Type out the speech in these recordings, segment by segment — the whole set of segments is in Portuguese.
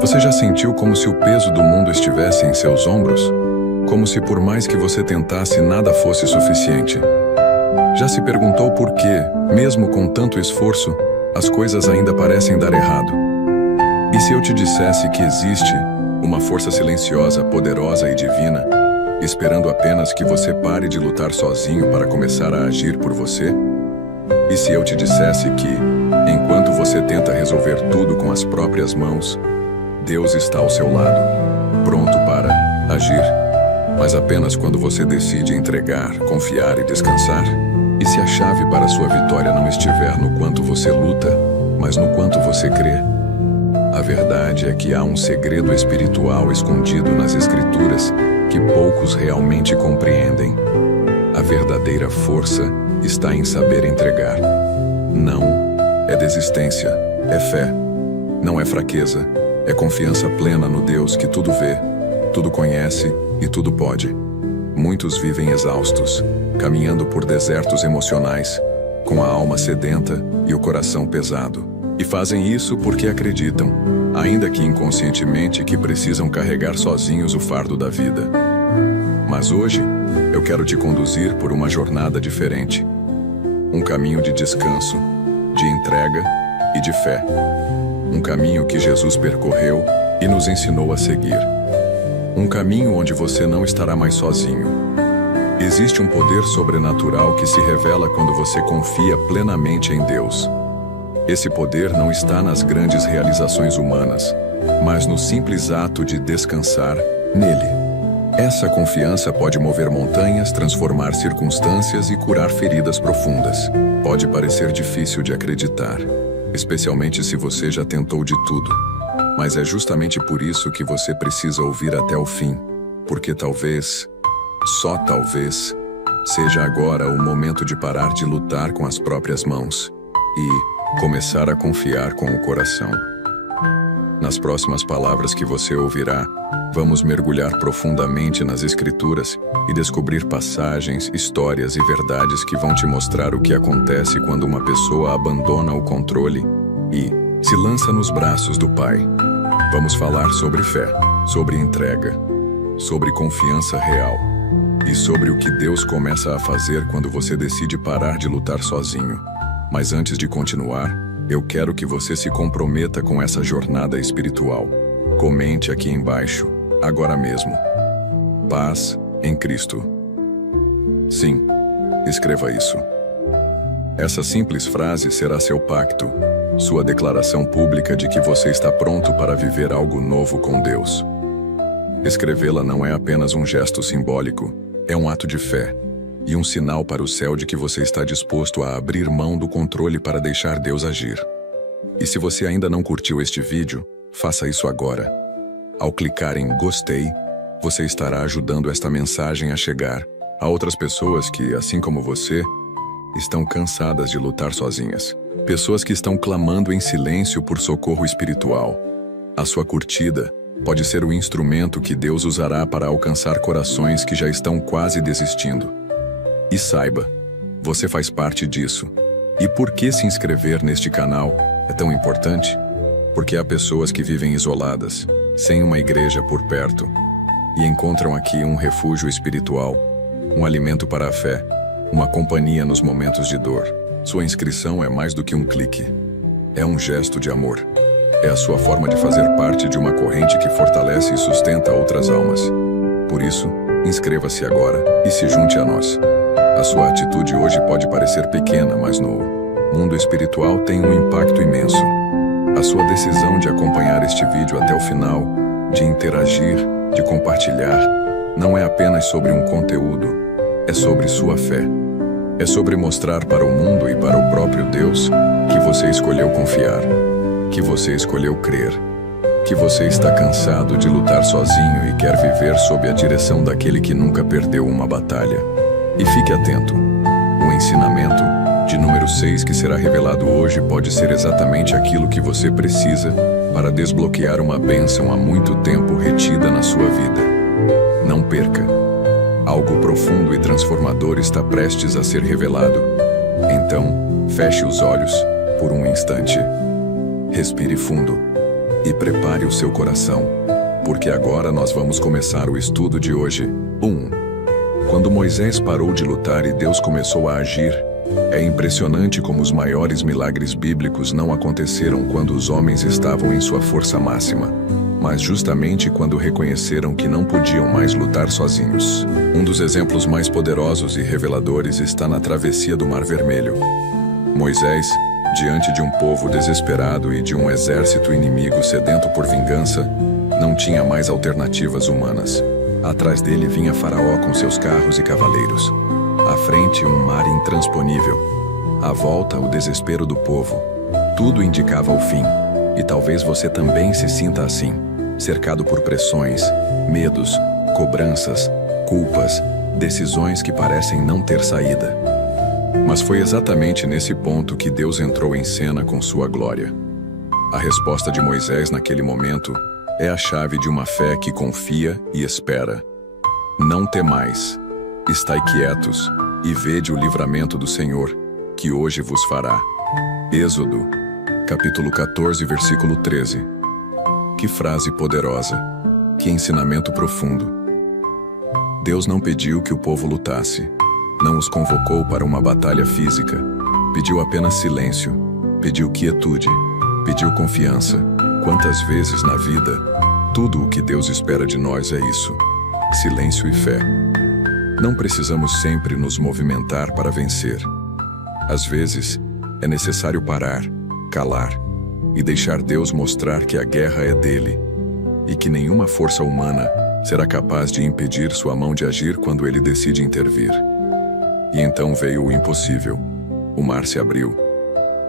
Você já sentiu como se o peso do mundo estivesse em seus ombros? Como se por mais que você tentasse, nada fosse suficiente? Já se perguntou por que, mesmo com tanto esforço, as coisas ainda parecem dar errado? E se eu te dissesse que existe uma força silenciosa, poderosa e divina, esperando apenas que você pare de lutar sozinho para começar a agir por você? E se eu te dissesse que, enquanto você tenta resolver tudo com as próprias mãos, Deus está ao seu lado, pronto para agir, mas apenas quando você decide entregar, confiar e descansar? E se a chave para sua vitória não estiver no quanto você luta, mas no quanto você crê? A verdade é que há um segredo espiritual escondido nas Escrituras que poucos realmente compreendem. A verdadeira força está em saber entregar. Não é desistência, é fé. Não é fraqueza, é confiança plena no Deus que tudo vê, tudo conhece e tudo pode. Muitos vivem exaustos, caminhando por desertos emocionais, com a alma sedenta e o coração pesado. E fazem isso porque acreditam, ainda que inconscientemente, que precisam carregar sozinhos o fardo da vida. Mas hoje, eu quero te conduzir por uma jornada diferente. Um caminho de descanso, de entrega e de fé. Um caminho que Jesus percorreu e nos ensinou a seguir. Um caminho onde você não estará mais sozinho. Existe um poder sobrenatural que se revela quando você confia plenamente em Deus. Esse poder não está nas grandes realizações humanas, mas no simples ato de descansar nele. Essa confiança pode mover montanhas, transformar circunstâncias e curar feridas profundas. Pode parecer difícil de acreditar, especialmente se você já tentou de tudo. Mas é justamente por isso que você precisa ouvir até o fim, porque talvez, só talvez, seja agora o momento de parar de lutar com as próprias mãos e começar a confiar com o coração. Nas próximas palavras que você ouvirá, vamos mergulhar profundamente nas Escrituras e descobrir passagens, histórias e verdades que vão te mostrar o que acontece quando uma pessoa abandona o controle e se lança nos braços do Pai. Vamos falar sobre fé, sobre entrega, sobre confiança real e sobre o que Deus começa a fazer quando você decide parar de lutar sozinho. Mas antes de continuar, eu quero que você se comprometa com essa jornada espiritual. Comente aqui embaixo, agora mesmo: paz em Cristo. Sim, escreva isso. Essa simples frase será seu pacto, sua declaração pública de que você está pronto para viver algo novo com Deus. Escrevê-la não é apenas um gesto simbólico, é um ato de fé e um sinal para o céu de que você está disposto a abrir mão do controle para deixar Deus agir. E se você ainda não curtiu este vídeo, faça isso agora. Ao clicar em gostei, você estará ajudando esta mensagem a chegar a outras pessoas que, assim como você, estão cansadas de lutar sozinhas. Pessoas que estão clamando em silêncio por socorro espiritual. A sua curtida pode ser o instrumento que Deus usará para alcançar corações que já estão quase desistindo. E saiba, você faz parte disso. E por que se inscrever neste canal é tão importante? Porque há pessoas que vivem isoladas, sem uma igreja por perto, e encontram aqui um refúgio espiritual, um alimento para a fé, uma companhia nos momentos de dor. Sua inscrição é mais do que um clique. É um gesto de amor. É a sua forma de fazer parte de uma corrente que fortalece e sustenta outras almas. Por isso, inscreva-se agora e se junte a nós. A sua atitude hoje pode parecer pequena, mas no mundo espiritual tem um impacto imenso. A sua decisão de acompanhar este vídeo até o final, de interagir, de compartilhar, não é apenas sobre um conteúdo, é sobre sua fé. É sobre mostrar para o mundo e para o próprio Deus que você escolheu confiar, que você escolheu crer, que você está cansado de lutar sozinho e quer viver sob a direção daquele que nunca perdeu uma batalha. E fique atento, o ensinamento de número 6 que será revelado hoje pode ser exatamente aquilo que você precisa para desbloquear uma bênção há muito tempo retida na sua vida. Não perca. Algo profundo e transformador está prestes a ser revelado. Então, feche os olhos por um instante. Respire fundo e prepare o seu coração, porque agora nós vamos começar o estudo de hoje. 1. Quando Moisés parou de lutar e Deus começou a agir, é impressionante como os maiores milagres bíblicos não aconteceram quando os homens estavam em sua força máxima, mas justamente quando reconheceram que não podiam mais lutar sozinhos. Um dos exemplos mais poderosos e reveladores está na travessia do Mar Vermelho. Moisés, diante de um povo desesperado e de um exército inimigo sedento por vingança, não tinha mais alternativas humanas. Atrás dele vinha Faraó com seus carros e cavaleiros. À frente, um mar intransponível. À volta, o desespero do povo. Tudo indicava o fim. E talvez você também se sinta assim, cercado por pressões, medos, cobranças, culpas, decisões que parecem não ter saída. Mas foi exatamente nesse ponto que Deus entrou em cena com sua glória. A resposta de Moisés naquele momento é a chave de uma fé que confia e espera. Não temais, estai quietos e vede o livramento do Senhor, que hoje vos fará. Êxodo, capítulo 14, versículo 13. Que frase poderosa, que ensinamento profundo. Deus não pediu que o povo lutasse, não os convocou para uma batalha física, pediu apenas silêncio, pediu quietude, pediu confiança. Quantas vezes na vida, tudo o que Deus espera de nós é isso: silêncio e fé. Não precisamos sempre nos movimentar para vencer. Às vezes, é necessário parar, calar e deixar Deus mostrar que a guerra é dele e que nenhuma força humana será capaz de impedir sua mão de agir quando ele decide intervir. E então veio o impossível. O mar se abriu.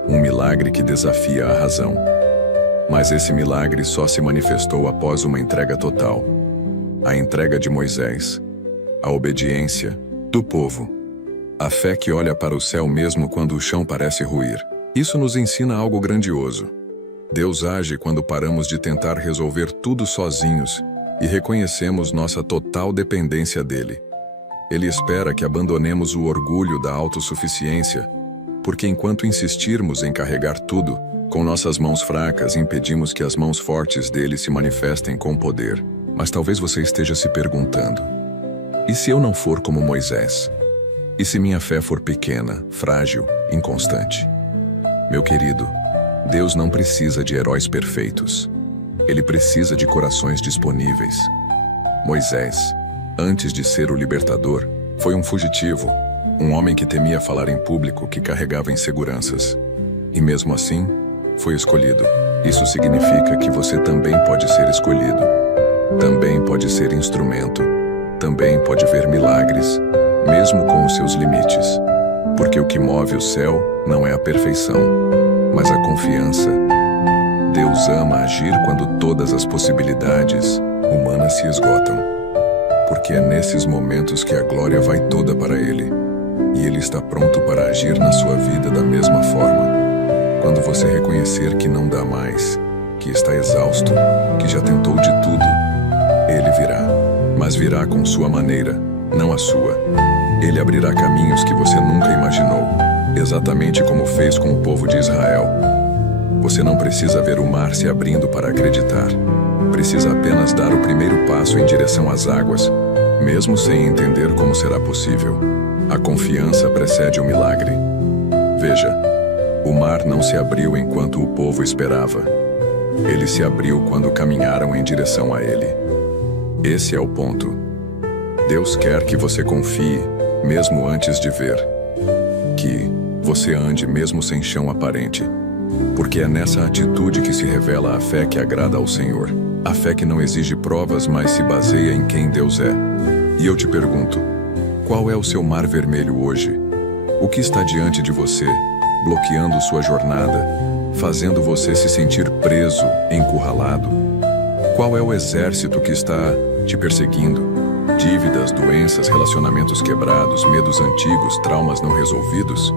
Um milagre que desafia a razão. Mas esse milagre só se manifestou após uma entrega total. A entrega de Moisés. A obediência do povo. A fé que olha para o céu mesmo quando o chão parece ruir. Isso nos ensina algo grandioso. Deus age quando paramos de tentar resolver tudo sozinhos e reconhecemos nossa total dependência dele. Ele espera que abandonemos o orgulho da autossuficiência, porque enquanto insistirmos em carregar tudo, com nossas mãos fracas impedimos que as mãos fortes dele se manifestem com poder. Mas talvez você esteja se perguntando: e se eu não for como Moisés? E se minha fé for pequena, frágil, inconstante? Meu querido, Deus não precisa de heróis perfeitos. Ele precisa de corações disponíveis. Moisés, antes de ser o libertador, foi um fugitivo, um homem que temia falar em público, que carregava inseguranças. E mesmo assim, foi escolhido. Isso significa que você também pode ser escolhido. Também pode ser instrumento. Também pode ver milagres, mesmo com os seus limites. Porque o que move o céu não é a perfeição, mas a confiança. Deus ama agir quando todas as possibilidades humanas se esgotam. Porque é nesses momentos que a glória vai toda para Ele. E Ele está pronto para agir na sua vida da mesma forma. Quando você reconhecer que não dá mais, que está exausto, que já tentou de tudo, Ele virá. Mas virá com sua maneira, não a sua. Ele abrirá caminhos que você nunca imaginou, exatamente como fez com o povo de Israel. Você não precisa ver o mar se abrindo para acreditar. Precisa apenas dar o primeiro passo em direção às águas, mesmo sem entender como será possível. A confiança precede o milagre. Veja, o mar não se abriu enquanto o povo esperava. Ele se abriu quando caminharam em direção a ele. Esse é o ponto. Deus quer que você confie, mesmo antes de ver. Que você ande mesmo sem chão aparente. Porque é nessa atitude que se revela a fé que agrada ao Senhor. A fé que não exige provas, mas se baseia em quem Deus é. E eu te pergunto, qual é o seu mar vermelho hoje? O que está diante de você, bloqueando sua jornada, fazendo você se sentir preso, encurralado? Qual é o exército que está te perseguindo? Dívidas, doenças, relacionamentos quebrados, medos antigos, traumas não resolvidos?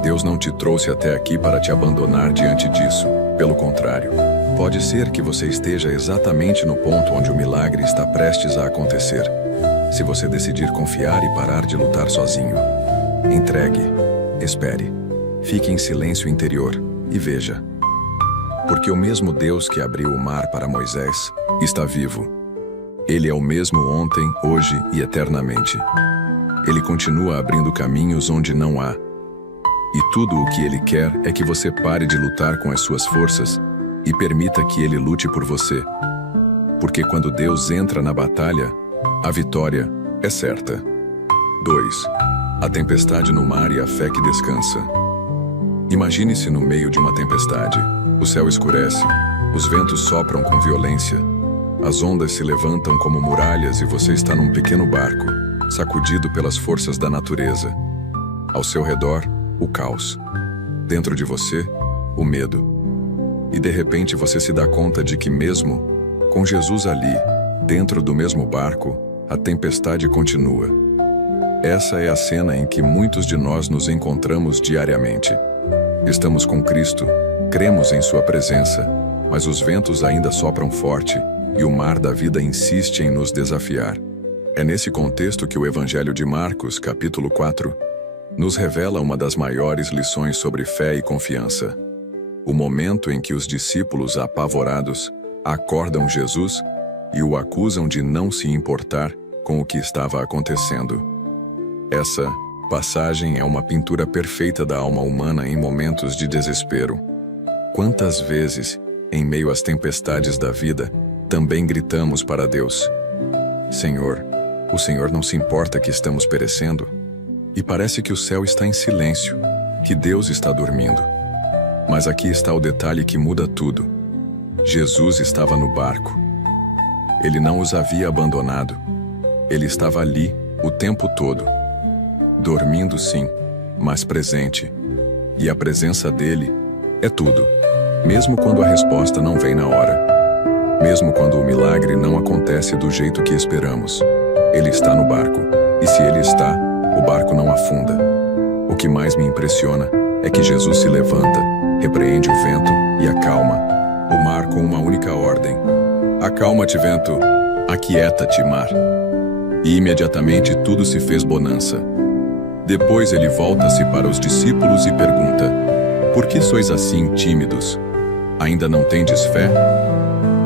Deus não te trouxe até aqui para te abandonar diante disso. Pelo contrário, pode ser que você esteja exatamente no ponto onde o milagre está prestes a acontecer. Se você decidir confiar e parar de lutar sozinho. Entregue, espere, fique em silêncio interior e veja. Porque o mesmo Deus que abriu o mar para Moisés está vivo. Ele é o mesmo ontem, hoje e eternamente. Ele continua abrindo caminhos onde não há. E tudo o que ele quer é que você pare de lutar com as suas forças e permita que ele lute por você. Porque quando Deus entra na batalha, a vitória é certa. 2. A tempestade no mar e a fé que descansa. Imagine-se no meio de uma tempestade. O céu escurece, os ventos sopram com violência, as ondas se levantam como muralhas e você está num pequeno barco, sacudido pelas forças da natureza. Ao seu redor, o caos. Dentro de você, o medo. E de repente você se dá conta de que mesmo com Jesus ali, dentro do mesmo barco, a tempestade continua. Essa é a cena em que muitos de nós nos encontramos diariamente. Estamos com Cristo, cremos em sua presença, mas os ventos ainda sopram forte e o mar da vida insiste em nos desafiar. É nesse contexto que o Evangelho de Marcos, capítulo 4, nos revela uma das maiores lições sobre fé e confiança. O momento em que os discípulos, apavorados, acordam Jesus e o acusam de não se importar com o que estava acontecendo. Essa passagem é uma pintura perfeita da alma humana em momentos de desespero. Quantas vezes, em meio às tempestades da vida, também gritamos para Deus: Senhor, o Senhor não se importa que estamos perecendo? E parece que o céu está em silêncio, que Deus está dormindo. Mas aqui está o detalhe que muda tudo. Jesus estava no barco. Ele não os havia abandonado. Ele estava ali o tempo todo. Dormindo sim, mas presente. E a presença dele é tudo. Mesmo quando a resposta não vem na hora. Mesmo quando o milagre não acontece do jeito que esperamos. Ele está no barco. E se ele está, o barco não afunda. O que mais me impressiona é que Jesus se levanta, repreende o vento e acalma o mar com uma única ordem: acalma-te, vento, aquieta-te, mar. E imediatamente tudo se fez bonança. Depois ele volta-se para os discípulos e pergunta: por que sois assim tímidos? Ainda não tendes fé?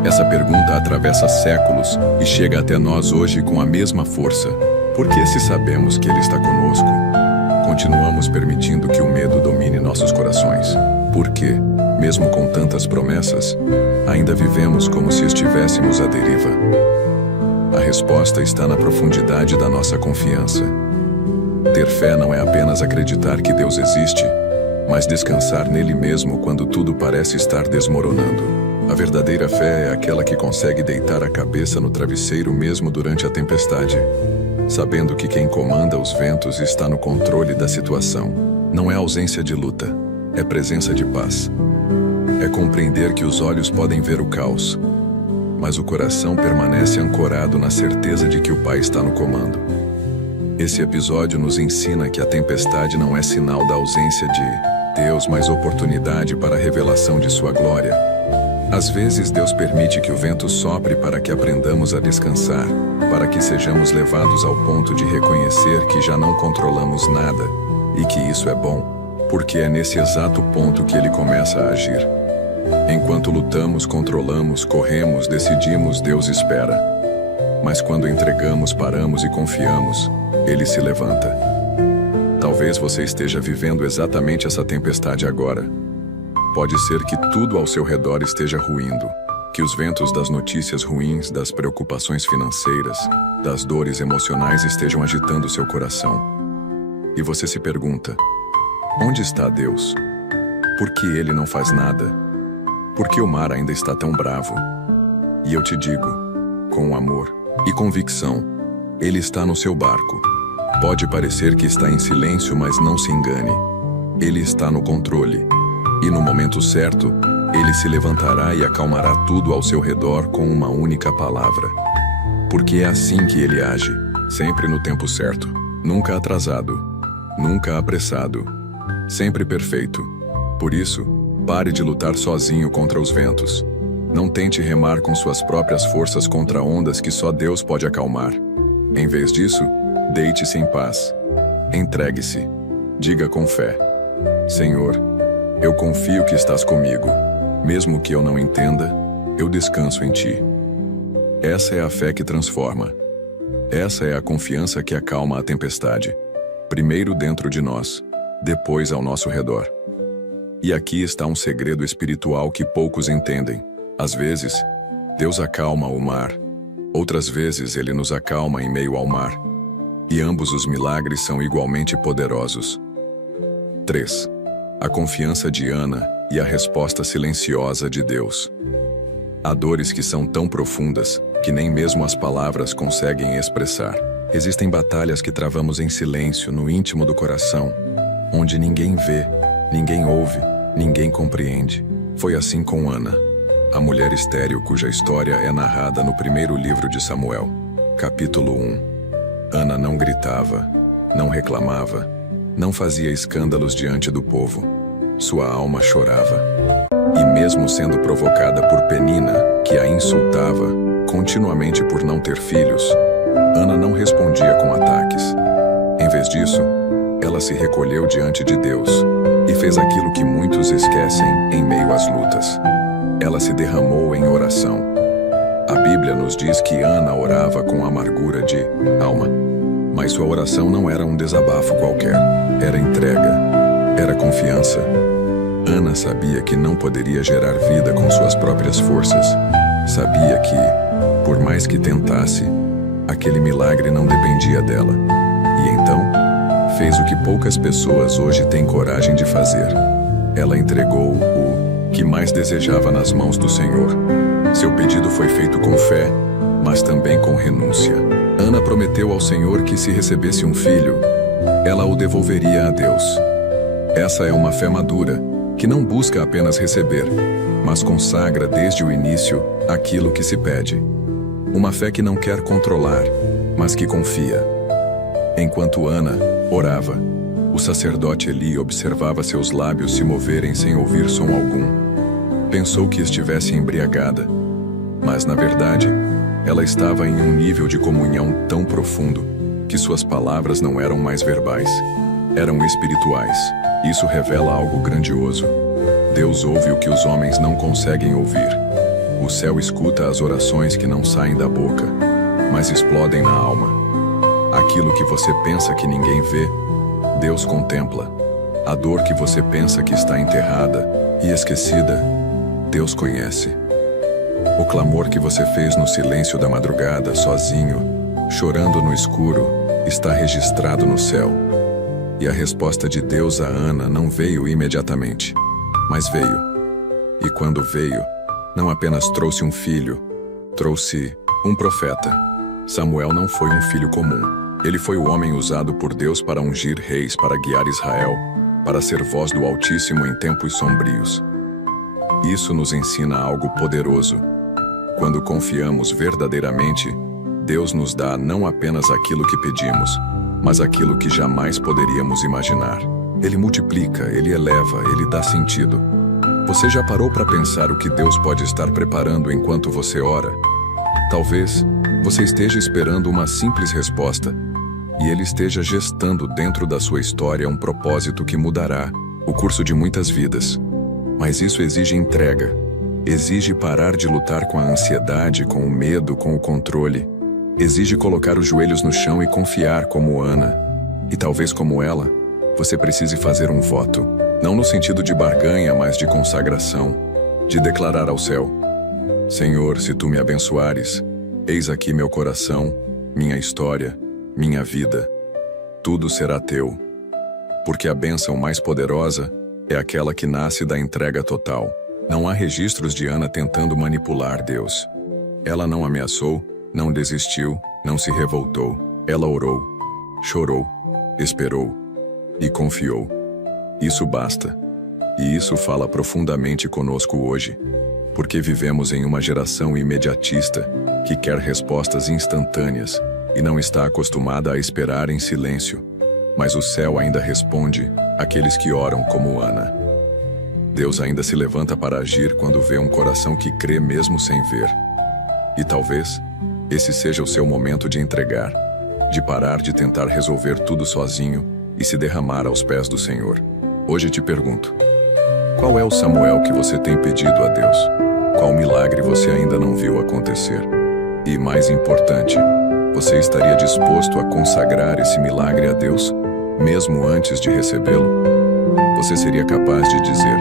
Essa pergunta atravessa séculos e chega até nós hoje com a mesma força. Por que, se sabemos que ele está conosco, continuamos permitindo que o medo domine nossos corações? Por que, mesmo com tantas promessas, ainda vivemos como se estivéssemos à deriva? A resposta está na profundidade da nossa confiança. Ter fé não é apenas acreditar que Deus existe, mas descansar nele mesmo quando tudo parece estar desmoronando. A verdadeira fé é aquela que consegue deitar a cabeça no travesseiro mesmo durante a tempestade, sabendo que quem comanda os ventos está no controle da situação. Não é ausência de luta, é presença de paz. É compreender que os olhos podem ver o caos, mas o coração permanece ancorado na certeza de que o Pai está no comando. Esse episódio nos ensina que a tempestade não é sinal da ausência de Deus, mas oportunidade para a revelação de sua glória. Às vezes Deus permite que o vento sopre para que aprendamos a descansar, para que sejamos levados ao ponto de reconhecer que já não controlamos nada, e que isso é bom, porque é nesse exato ponto que ele começa a agir. Enquanto lutamos, controlamos, corremos, decidimos, Deus espera. Mas quando entregamos, paramos e confiamos, ele se levanta. Talvez você esteja vivendo exatamente essa tempestade agora. Pode ser que tudo ao seu redor esteja ruindo, que os ventos das notícias ruins, das preocupações financeiras, das dores emocionais estejam agitando seu coração. E você se pergunta: onde está Deus? Por que ele não faz nada? Por que o mar ainda está tão bravo? E eu te digo, com amor e convicção, ele está no seu barco. Pode parecer que está em silêncio, mas não se engane. Ele está no controle. E no momento certo, ele se levantará e acalmará tudo ao seu redor com uma única palavra. Porque é assim que ele age, sempre no tempo certo, nunca atrasado, nunca apressado, sempre perfeito. Por isso, pare de lutar sozinho contra os ventos. Não tente remar com suas próprias forças contra ondas que só Deus pode acalmar. Em vez disso, deite-se em paz. Entregue-se. Diga com fé: Senhor, eu confio que estás comigo. Mesmo que eu não entenda, eu descanso em ti. Essa é a fé que transforma. Essa é a confiança que acalma a tempestade. Primeiro dentro de nós, depois ao nosso redor. E aqui está um segredo espiritual que poucos entendem. Às vezes, Deus acalma o mar. Outras vezes, Ele nos acalma em meio ao mar. E ambos os milagres são igualmente poderosos. 3. A confiança de Ana e a resposta silenciosa de Deus. Há dores que são tão profundas que nem mesmo as palavras conseguem expressar. Existem batalhas que travamos em silêncio, no íntimo do coração, onde ninguém vê, ninguém ouve, ninguém compreende. Foi assim com Ana, a mulher estéril cuja história é narrada no primeiro livro de Samuel, capítulo 1. Ana não gritava, não reclamava, não fazia escândalos diante do povo. Sua alma chorava. E mesmo sendo provocada por Penina, que a insultava, continuamente por não ter filhos, Ana não respondia com ataques. Em vez disso, ela se recolheu diante de Deus e fez aquilo que muitos esquecem em meio às lutas. Ela se derramou em oração. A Bíblia nos diz que Ana orava com amargura de alma. Mas sua oração não era um desabafo qualquer. Era entrega. Era confiança. Ana sabia que não poderia gerar vida com suas próprias forças. Sabia que, por mais que tentasse, aquele milagre não dependia dela. E então, fez o que poucas pessoas hoje têm coragem de fazer. Ela entregou o que mais desejava nas mãos do Senhor. Seu pedido foi feito com fé, mas também com renúncia. Ana prometeu ao Senhor que se recebesse um filho, ela o devolveria a Deus. Essa é uma fé madura, que não busca apenas receber, mas consagra desde o início aquilo que se pede. Uma fé que não quer controlar, mas que confia. Enquanto Ana orava, o sacerdote Eli observava seus lábios se moverem sem ouvir som algum. Pensou que estivesse embriagada, mas na verdade, ela estava em um nível de comunhão tão profundo que suas palavras não eram mais verbais, eram espirituais. Isso revela algo grandioso. Deus ouve o que os homens não conseguem ouvir. O céu escuta as orações que não saem da boca, mas explodem na alma. Aquilo que você pensa que ninguém vê, Deus contempla. A dor que você pensa que está enterrada e esquecida, Deus conhece. O clamor que você fez no silêncio da madrugada, sozinho, chorando no escuro, está registrado no céu. E a resposta de Deus a Ana não veio imediatamente, mas veio. E quando veio, não apenas trouxe um filho, trouxe um profeta. Samuel não foi um filho comum. Ele foi o homem usado por Deus para ungir reis, para guiar Israel, para ser voz do Altíssimo em tempos sombrios. Isso nos ensina algo poderoso. Quando confiamos verdadeiramente, Deus nos dá não apenas aquilo que pedimos, mas aquilo que jamais poderíamos imaginar. Ele multiplica, ele eleva, ele dá sentido. Você já parou para pensar o que Deus pode estar preparando enquanto você ora? Talvez você esteja esperando uma simples resposta, e Ele esteja gestando dentro da sua história um propósito que mudará o curso de muitas vidas. Mas isso exige entrega, exige parar de lutar com a ansiedade, com o medo, com o controle. Exige colocar os joelhos no chão e confiar como Ana. E talvez como ela, você precise fazer um voto. Não no sentido de barganha, mas de consagração. De declarar ao céu: Senhor, se Tu me abençoares, eis aqui meu coração, minha história, minha vida. Tudo será Teu. Porque a bênção mais poderosa é aquela que nasce da entrega total. Não há registros de Ana tentando manipular Deus. Ela não ameaçou, não desistiu, não se revoltou. Ela orou, chorou, esperou e confiou. Isso basta. E isso fala profundamente conosco hoje, porque vivemos em uma geração imediatista que quer respostas instantâneas e não está acostumada a esperar em silêncio. Mas o céu ainda responde àqueles que oram como Ana. Deus ainda se levanta para agir quando vê um coração que crê mesmo sem ver. E talvez esse seja o seu momento de entregar, de parar de tentar resolver tudo sozinho e se derramar aos pés do Senhor. Hoje te pergunto: Qual é o Samuel que você tem pedido a Deus? Qual milagre você ainda não viu acontecer? E, mais importante, você estaria disposto a consagrar esse milagre a Deus, mesmo antes de recebê-lo? Você seria capaz de dizer: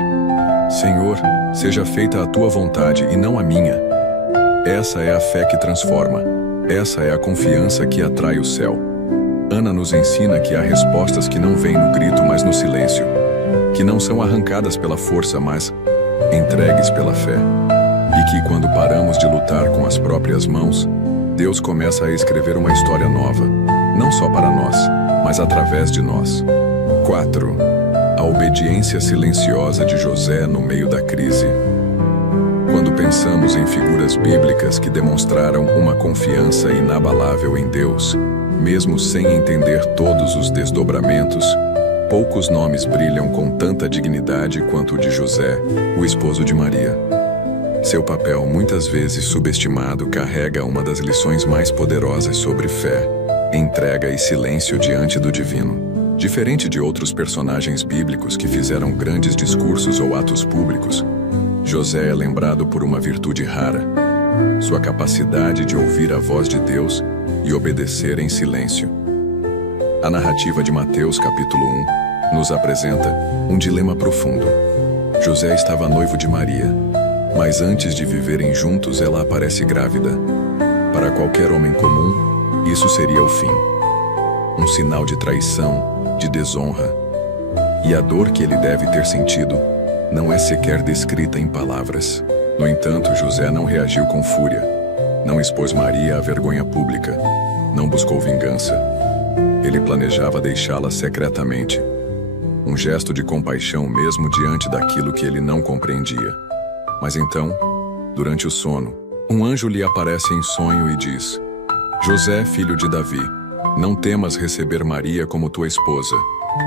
Senhor, seja feita a tua vontade e não a minha. Essa é a fé que transforma. Essa é a confiança que atrai o céu. Ana nos ensina que há respostas que não vêm no grito, mas no silêncio, que não são arrancadas pela força, mas entregues pela fé. E que quando paramos de lutar com as próprias mãos, Deus começa a escrever uma história nova, não só para nós, mas através de nós. 4. A obediência silenciosa de José no meio da crise. Quando pensamos em figuras bíblicas que demonstraram uma confiança inabalável em Deus, mesmo sem entender todos os desdobramentos, poucos nomes brilham com tanta dignidade quanto o de José, o esposo de Maria. Seu papel, muitas vezes subestimado, carrega uma das lições mais poderosas sobre fé, entrega e silêncio diante do divino. Diferente de outros personagens bíblicos que fizeram grandes discursos ou atos públicos, José é lembrado por uma virtude rara: sua capacidade de ouvir a voz de Deus e obedecer em silêncio. A narrativa de Mateus, capítulo 1, nos apresenta um dilema profundo. José estava noivo de Maria, mas antes de viverem juntos, ela aparece grávida. Para qualquer homem comum, isso seria o fim. Um sinal de traição, de desonra. E a dor que ele deve ter sentido não é sequer descrita em palavras. No entanto, José não reagiu com fúria. Não expôs Maria à vergonha pública. Não buscou vingança. Ele planejava deixá-la secretamente. Um gesto de compaixão mesmo diante daquilo que ele não compreendia. Mas então, durante o sono, um anjo lhe aparece em sonho e diz: José, filho de Davi, não temas receber Maria como tua esposa,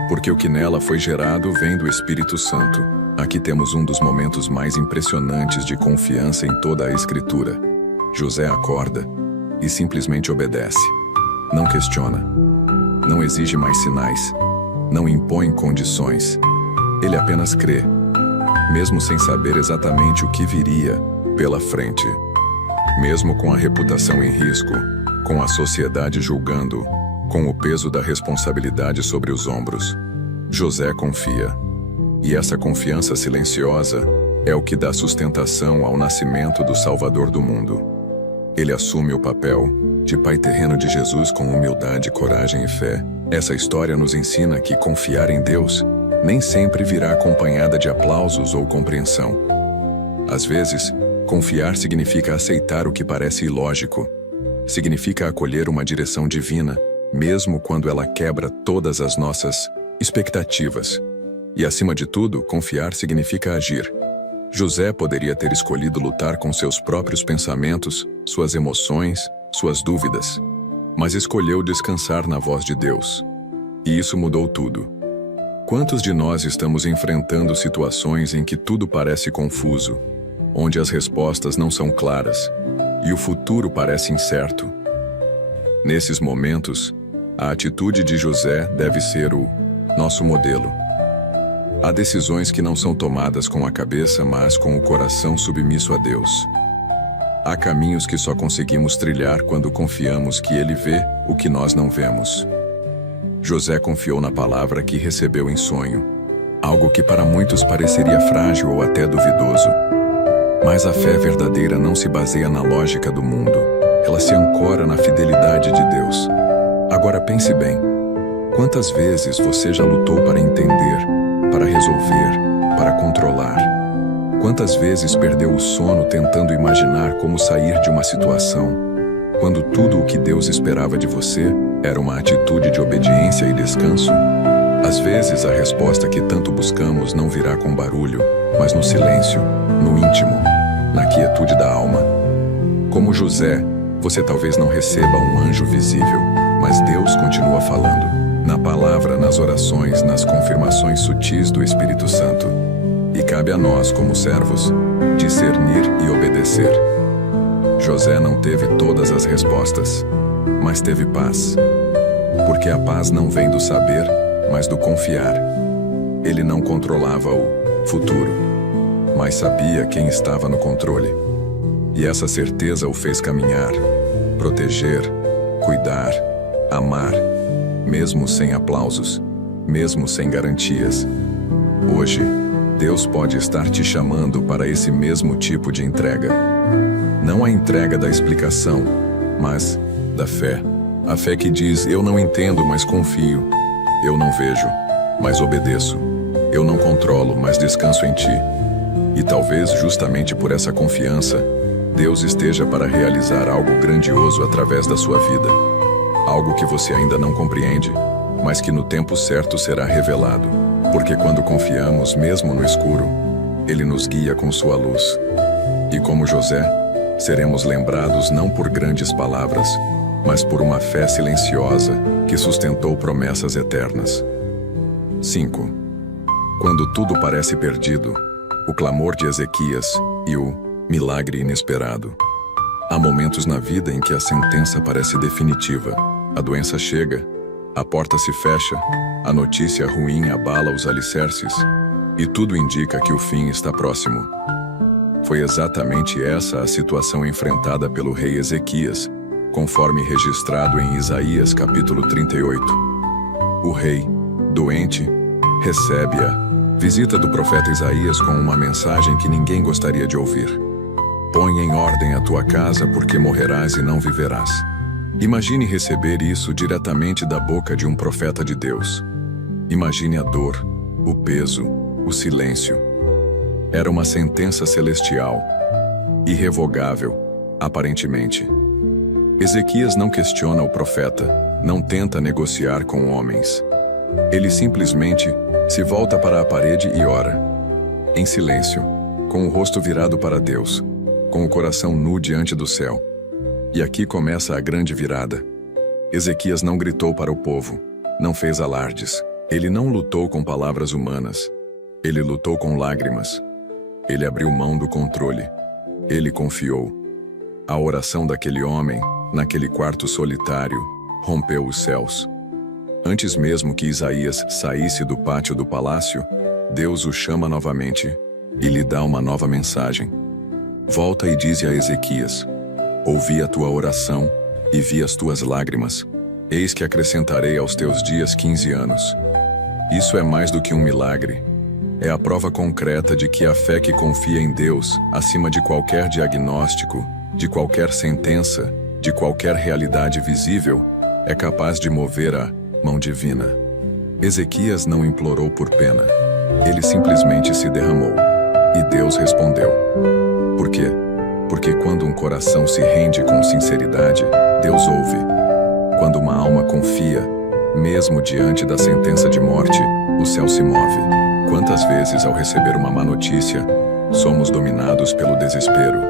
porque o que nela foi gerado vem do Espírito Santo. Aqui temos um dos momentos mais impressionantes de confiança em toda a Escritura. José acorda e simplesmente obedece. Não questiona. Não exige mais sinais. Não impõe condições. Ele apenas crê, mesmo sem saber exatamente o que viria pela frente. Mesmo com a reputação em risco, com a sociedade julgando, com o peso da responsabilidade sobre os ombros, José confia. E essa confiança silenciosa é o que dá sustentação ao nascimento do Salvador do mundo. Ele assume o papel de pai terreno de Jesus com humildade, coragem e fé. Essa história nos ensina que confiar em Deus nem sempre virá acompanhada de aplausos ou compreensão. Às vezes, confiar significa aceitar o que parece ilógico. Significa acolher uma direção divina, mesmo quando ela quebra todas as nossas expectativas. E, acima de tudo, confiar significa agir. José poderia ter escolhido lutar com seus próprios pensamentos, suas emoções, suas dúvidas, mas escolheu descansar na voz de Deus. E isso mudou tudo. Quantos de nós estamos enfrentando situações em que tudo parece confuso, onde as respostas não são claras e o futuro parece incerto? Nesses momentos, a atitude de José deve ser o nosso modelo. Há decisões que não são tomadas com a cabeça, mas com o coração submisso a Deus. Há caminhos que só conseguimos trilhar quando confiamos que Ele vê o que nós não vemos. José confiou na palavra que recebeu em sonho, algo que para muitos pareceria frágil ou até duvidoso. Mas a fé verdadeira não se baseia na lógica do mundo, ela se ancora na fidelidade de Deus. Agora pense bem, quantas vezes você já lutou para entender, para resolver, para controlar? Quantas vezes perdeu o sono tentando imaginar como sair de uma situação, quando tudo o que Deus esperava de você era uma atitude de obediência e descanso? Às vezes a resposta que tanto buscamos não virá com barulho, mas no silêncio, no íntimo, na quietude da alma. Como José, você talvez não receba um anjo visível, mas Deus continua falando. Na palavra, nas orações, nas confirmações sutis do Espírito Santo. E cabe a nós, como servos, discernir e obedecer. José não teve todas as respostas, mas teve paz. Porque a paz não vem do saber, mas do confiar. Ele não controlava o futuro, mas sabia quem estava no controle. E essa certeza o fez caminhar, proteger, cuidar, amar, mesmo sem aplausos, mesmo sem garantias. Hoje, Deus pode estar te chamando para esse mesmo tipo de entrega. Não a entrega da explicação, mas da fé. A fé que diz: eu não entendo, mas confio. Eu não vejo, mas obedeço. Eu não controlo, mas descanso em ti. E talvez justamente por essa confiança, Deus esteja para realizar algo grandioso através da sua vida. Algo que você ainda não compreende, mas que no tempo certo será revelado. Porque quando confiamos, mesmo no escuro, Ele nos guia com sua luz. E como José, seremos lembrados não por grandes palavras, mas por uma fé silenciosa que sustentou promessas eternas. 5. Quando tudo parece perdido, o clamor de Ezequias e o milagre inesperado. Há momentos na vida em que a sentença parece definitiva. A doença chega, a porta se fecha, a notícia ruim abala os alicerces, e tudo indica que o fim está próximo. Foi exatamente essa a situação enfrentada pelo rei Ezequias, conforme registrado em Isaías capítulo 38. O rei, doente, recebe a visita do profeta Isaías com uma mensagem que ninguém gostaria de ouvir. Põe em ordem a tua casa, porque morrerás e não viverás. Imagine receber isso diretamente da boca de um profeta de Deus. Imagine a dor, o peso, o silêncio. Era uma sentença celestial, irrevogável, aparentemente. Ezequias não questiona o profeta, não tenta negociar com homens. Ele simplesmente se volta para a parede e ora. Em silêncio, com o rosto virado para Deus, com o coração nu diante do céu. E aqui começa a grande virada. Ezequias não gritou para o povo, não fez alardes. Ele não lutou com palavras humanas. Ele lutou com lágrimas. Ele abriu mão do controle. Ele confiou. A oração daquele homem, naquele quarto solitário, rompeu os céus. Antes mesmo que Isaías saísse do pátio do palácio, Deus o chama novamente e lhe dá uma nova mensagem. Volta e dize a Ezequias: ouvi a tua oração e vi as tuas lágrimas. Eis que acrescentarei aos teus dias 15 anos. Isso é mais do que um milagre. É a prova concreta de que a fé que confia em Deus, acima de qualquer diagnóstico, de qualquer sentença, de qualquer realidade visível, é capaz de mover a mão divina. Ezequias não implorou por pena. Ele simplesmente se derramou. E Deus respondeu. Por quê? Porque quando um coração se rende com sinceridade, Deus ouve. Quando uma alma confia, mesmo diante da sentença de morte, o céu se move. Quantas vezes, ao receber uma má notícia, somos dominados pelo desespero?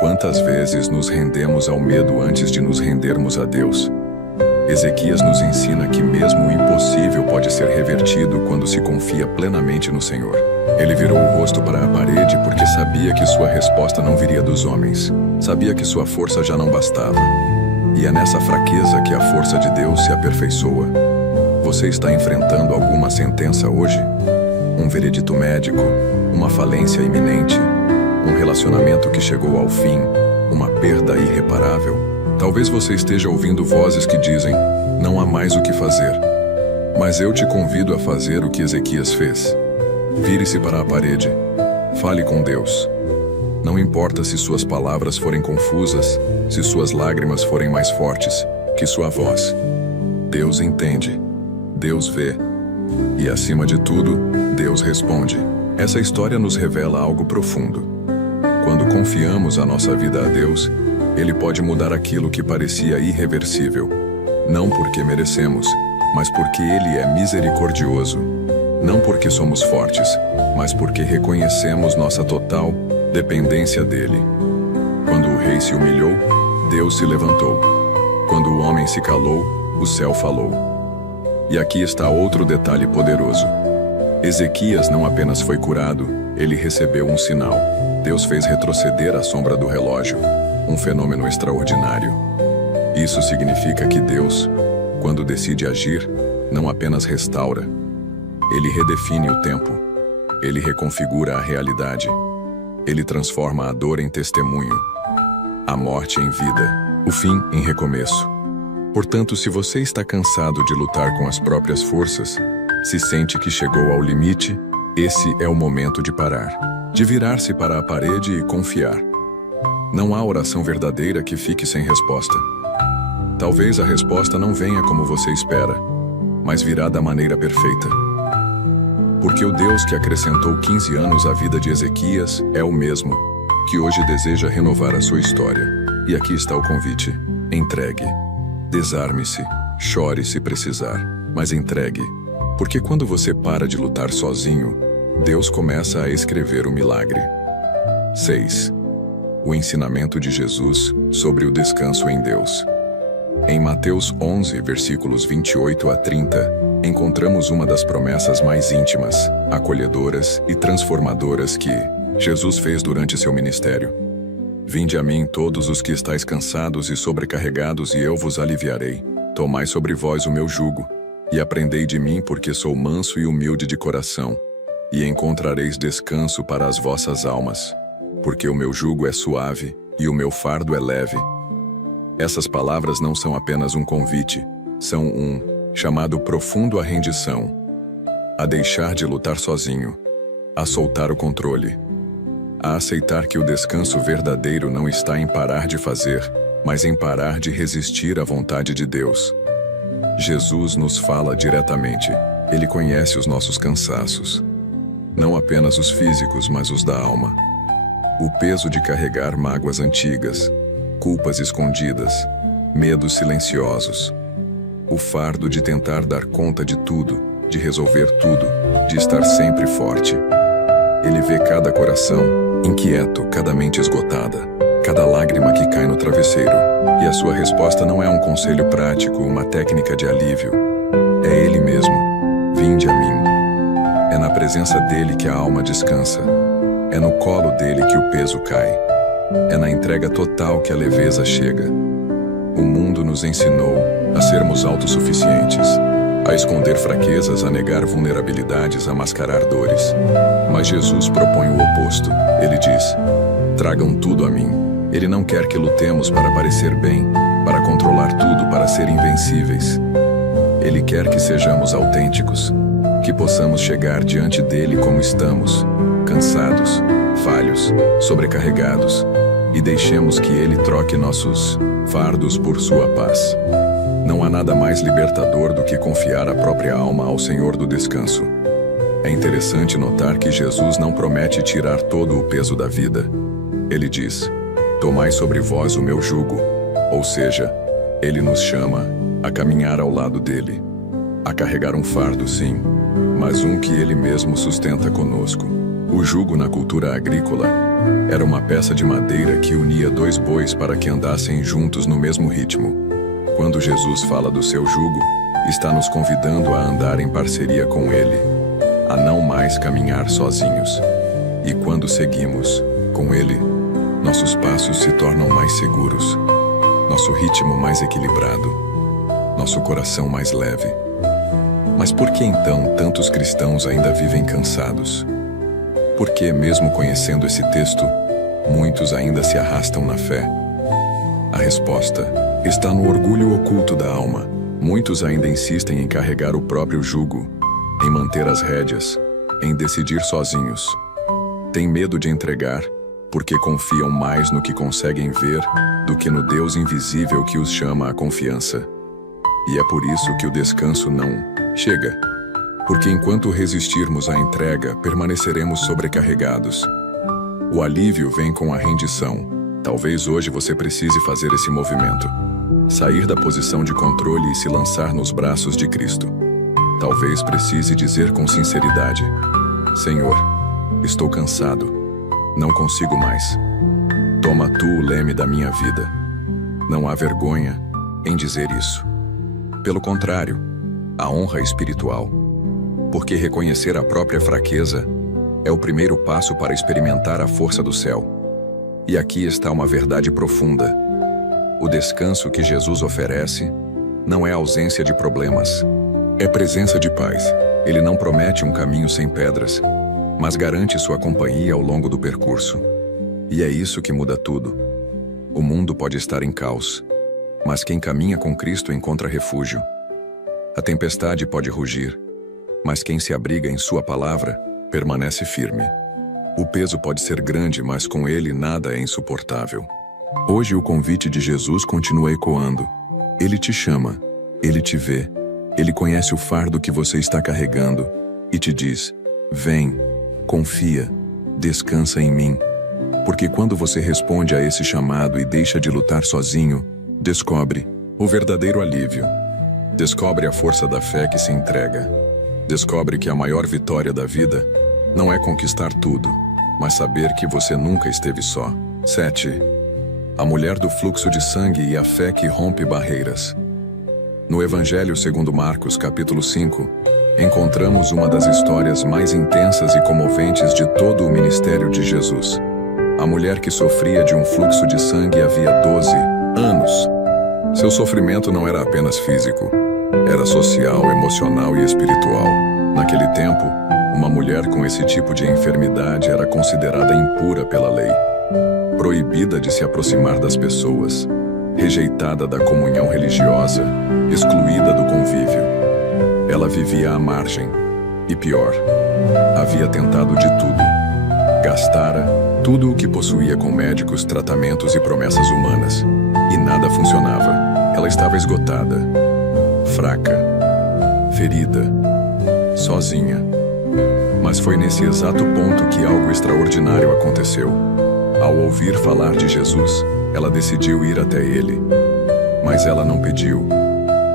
Quantas vezes nos rendemos ao medo antes de nos rendermos a Deus? Ezequias nos ensina que mesmo o impossível pode ser revertido quando se confia plenamente no Senhor. Ele virou o rosto para a parede porque sabia que sua resposta não viria dos homens. Sabia que sua força já não bastava. E é nessa fraqueza que a força de Deus se aperfeiçoa. Você está enfrentando alguma sentença hoje? Um veredito médico, uma falência iminente, um relacionamento que chegou ao fim, uma perda irreparável. Talvez você esteja ouvindo vozes que dizem: não há mais o que fazer. Mas eu te convido a fazer o que Ezequias fez. Vire-se para a parede. Fale com Deus. Não importa se suas palavras forem confusas, se suas lágrimas forem mais fortes que sua voz. Deus entende. Deus vê. E acima de tudo, Deus responde. Essa história nos revela algo profundo. Quando confiamos a nossa vida a Deus, Ele pode mudar aquilo que parecia irreversível. Não porque merecemos, mas porque Ele é misericordioso. Não porque somos fortes, mas porque reconhecemos nossa total dependência dEle. Quando o rei se humilhou, Deus se levantou. Quando o homem se calou, o céu falou. E aqui está outro detalhe poderoso. Ezequias não apenas foi curado, ele recebeu um sinal. Deus fez retroceder a sombra do relógio, um fenômeno extraordinário. Isso significa que Deus, quando decide agir, não apenas restaura, Ele redefine o tempo. Ele reconfigura a realidade. Ele transforma a dor em testemunho, a morte em vida, o fim em recomeço. Portanto, se você está cansado de lutar com as próprias forças, se sente que chegou ao limite, esse é o momento de parar, de virar-se para a parede e confiar. Não há oração verdadeira que fique sem resposta. Talvez a resposta não venha como você espera, mas virá da maneira perfeita. Porque o Deus que acrescentou 15 anos à vida de Ezequias é o mesmo que hoje deseja renovar a sua história. E aqui está o convite. Entregue. Desarme-se. Chore se precisar, mas entregue. Porque quando você para de lutar sozinho, Deus começa a escrever o milagre. 6. O ensinamento de Jesus sobre o descanso em Deus. Em Mateus 11, versículos 28 a 30, encontramos uma das promessas mais íntimas, acolhedoras e transformadoras que Jesus fez durante seu ministério. Vinde a mim todos os que estáis cansados e sobrecarregados, e eu vos aliviarei. Tomai sobre vós o meu jugo, e aprendei de mim, porque sou manso e humilde de coração, e encontrareis descanso para as vossas almas, porque o meu jugo é suave e o meu fardo é leve. Essas palavras não são apenas um convite, são um chamado profundo à rendição, a deixar de lutar sozinho, a soltar o controle, a aceitar que o descanso verdadeiro não está em parar de fazer, mas em parar de resistir à vontade de Deus. Jesus nos fala diretamente. Ele conhece os nossos cansaços, não apenas os físicos, mas os da alma. O peso de carregar mágoas antigas, culpas escondidas, medos silenciosos. O fardo de tentar dar conta de tudo, de resolver tudo, de estar sempre forte. Ele vê cada coração inquieto, cada mente esgotada, cada lágrima que cai no travesseiro, e a sua resposta não é um conselho prático, uma técnica de alívio. É Ele mesmo. Vinde a mim. É na presença dele que a alma descansa. É no colo dele que o peso cai. É na entrega total que a leveza chega. O mundo nos ensinou a sermos autossuficientes, a esconder fraquezas, a negar vulnerabilidades, a mascarar dores. Mas Jesus propõe o oposto. Ele diz: tragam tudo a mim. Ele não quer que lutemos para parecer bem, para controlar tudo, para ser invencíveis. Ele quer que sejamos autênticos, que possamos chegar diante dele como estamos, cansados, falhos, sobrecarregados, e deixemos que ele troque nossos fardos por sua paz. Não há nada mais libertador do que confiar a própria alma ao Senhor do descanso. É interessante notar que Jesus não promete tirar todo o peso da vida. Ele diz: tomai sobre vós o meu jugo, ou seja, ele nos chama a caminhar ao lado dele, a carregar um fardo, sim, mas um que ele mesmo sustenta conosco. O jugo na cultura agrícola era uma peça de madeira que unia dois bois para que andassem juntos no mesmo ritmo. Quando Jesus fala do seu jugo, está nos convidando a andar em parceria com ele, a não mais caminhar sozinhos. E quando seguimos com ele, nossos passos se tornam mais seguros, nosso ritmo mais equilibrado, nosso coração mais leve. Mas por que então tantos cristãos ainda vivem cansados? Por que, mesmo conhecendo esse texto, muitos ainda se arrastam na fé? A resposta está no orgulho oculto da alma. Muitos ainda insistem em carregar o próprio jugo, em manter as rédeas, em decidir sozinhos. Têm medo de entregar, porque confiam mais no que conseguem ver do que no Deus invisível que os chama à confiança. E é por isso que o descanso não chega. Porque enquanto resistirmos à entrega, permaneceremos sobrecarregados. O alívio vem com a rendição. Talvez hoje você precise fazer esse movimento. Sair da posição de controle e se lançar nos braços de Cristo. Talvez precise dizer com sinceridade: Senhor, estou cansado. Não consigo mais. Toma tu o leme da minha vida. Não há vergonha em dizer isso. Pelo contrário, a honra espiritual. Porque reconhecer a própria fraqueza é o primeiro passo para experimentar a força do céu. E aqui está uma verdade profunda. O descanso que Jesus oferece não é ausência de problemas, é presença de paz. Ele não promete um caminho sem pedras. mas garante sua companhia ao longo do percurso. E é isso que muda tudo. O mundo pode estar em caos, mas quem caminha com Cristo encontra refúgio. A tempestade pode rugir, mas quem se abriga em sua palavra permanece firme. O peso pode ser grande, mas com ele nada é insuportável. Hoje o convite de Jesus continua ecoando. Ele te chama, ele te vê, ele conhece o fardo que você está carregando e te diz: vem, confia, descansa em mim. Porque quando você responde a esse chamado e deixa de lutar sozinho, descobre o verdadeiro alívio. Descobre a força da fé que se entrega. Descobre que a maior vitória da vida não é conquistar tudo, mas saber que você nunca esteve só. 7. A mulher do fluxo de sangue e a fé que rompe barreiras. No Evangelho segundo Marcos, capítulo 5, encontramos uma das histórias mais intensas e comoventes de todo o ministério de Jesus. A mulher que sofria de um fluxo de sangue havia 12 anos. Seu sofrimento não era apenas físico, era social, emocional e espiritual. Naquele tempo, uma mulher com esse tipo de enfermidade era considerada impura pela lei, proibida de se aproximar das pessoas, rejeitada da comunhão religiosa, excluída do convívio. Ela vivia à margem, e pior, havia tentado de tudo. Gastara tudo o que possuía com médicos, tratamentos e promessas humanas, e nada funcionava. Ela estava esgotada, fraca, ferida, sozinha. Mas foi nesse exato ponto que algo extraordinário aconteceu. Ao ouvir falar de Jesus, ela decidiu ir até ele. Mas ela não pediu,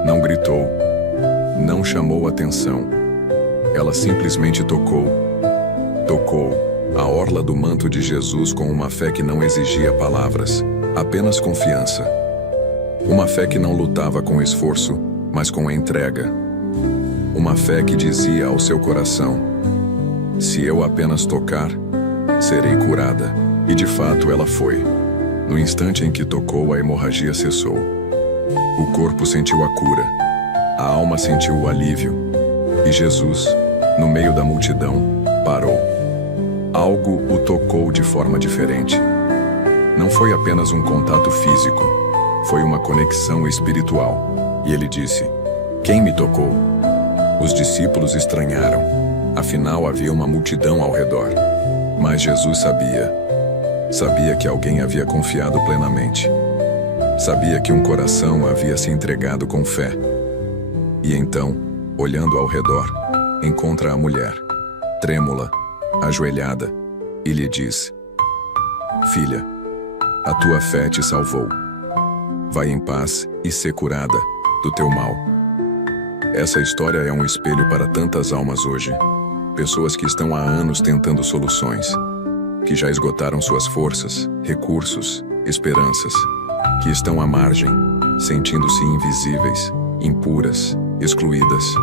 não gritou, não chamou atenção. Ela simplesmente tocou a orla do manto de Jesus com uma fé que não exigia palavras, apenas confiança. Uma fé que não lutava com esforço, mas com entrega. Uma fé que dizia ao seu coração: se eu apenas tocar, serei curada. E de fato ela foi. No instante em que tocou, a hemorragia cessou. O corpo sentiu a cura, a alma sentiu o alívio, e Jesus, no meio da multidão, parou. Algo o tocou de forma diferente. Não foi apenas um contato físico, foi uma conexão espiritual. E ele disse: quem me tocou? Os discípulos estranharam, afinal havia uma multidão ao redor. Mas Jesus sabia que alguém havia confiado plenamente. Sabia que um coração havia se entregado com fé. E então, olhando ao redor, encontra a mulher, trêmula, ajoelhada, e lhe diz: filha, a tua fé te salvou. Vai em paz e sê curada do teu mal. Essa história é um espelho para tantas almas hoje. Pessoas que estão há anos tentando soluções, que já esgotaram suas forças, recursos, esperanças, que estão à margem, sentindo-se invisíveis, impuras, excluídas.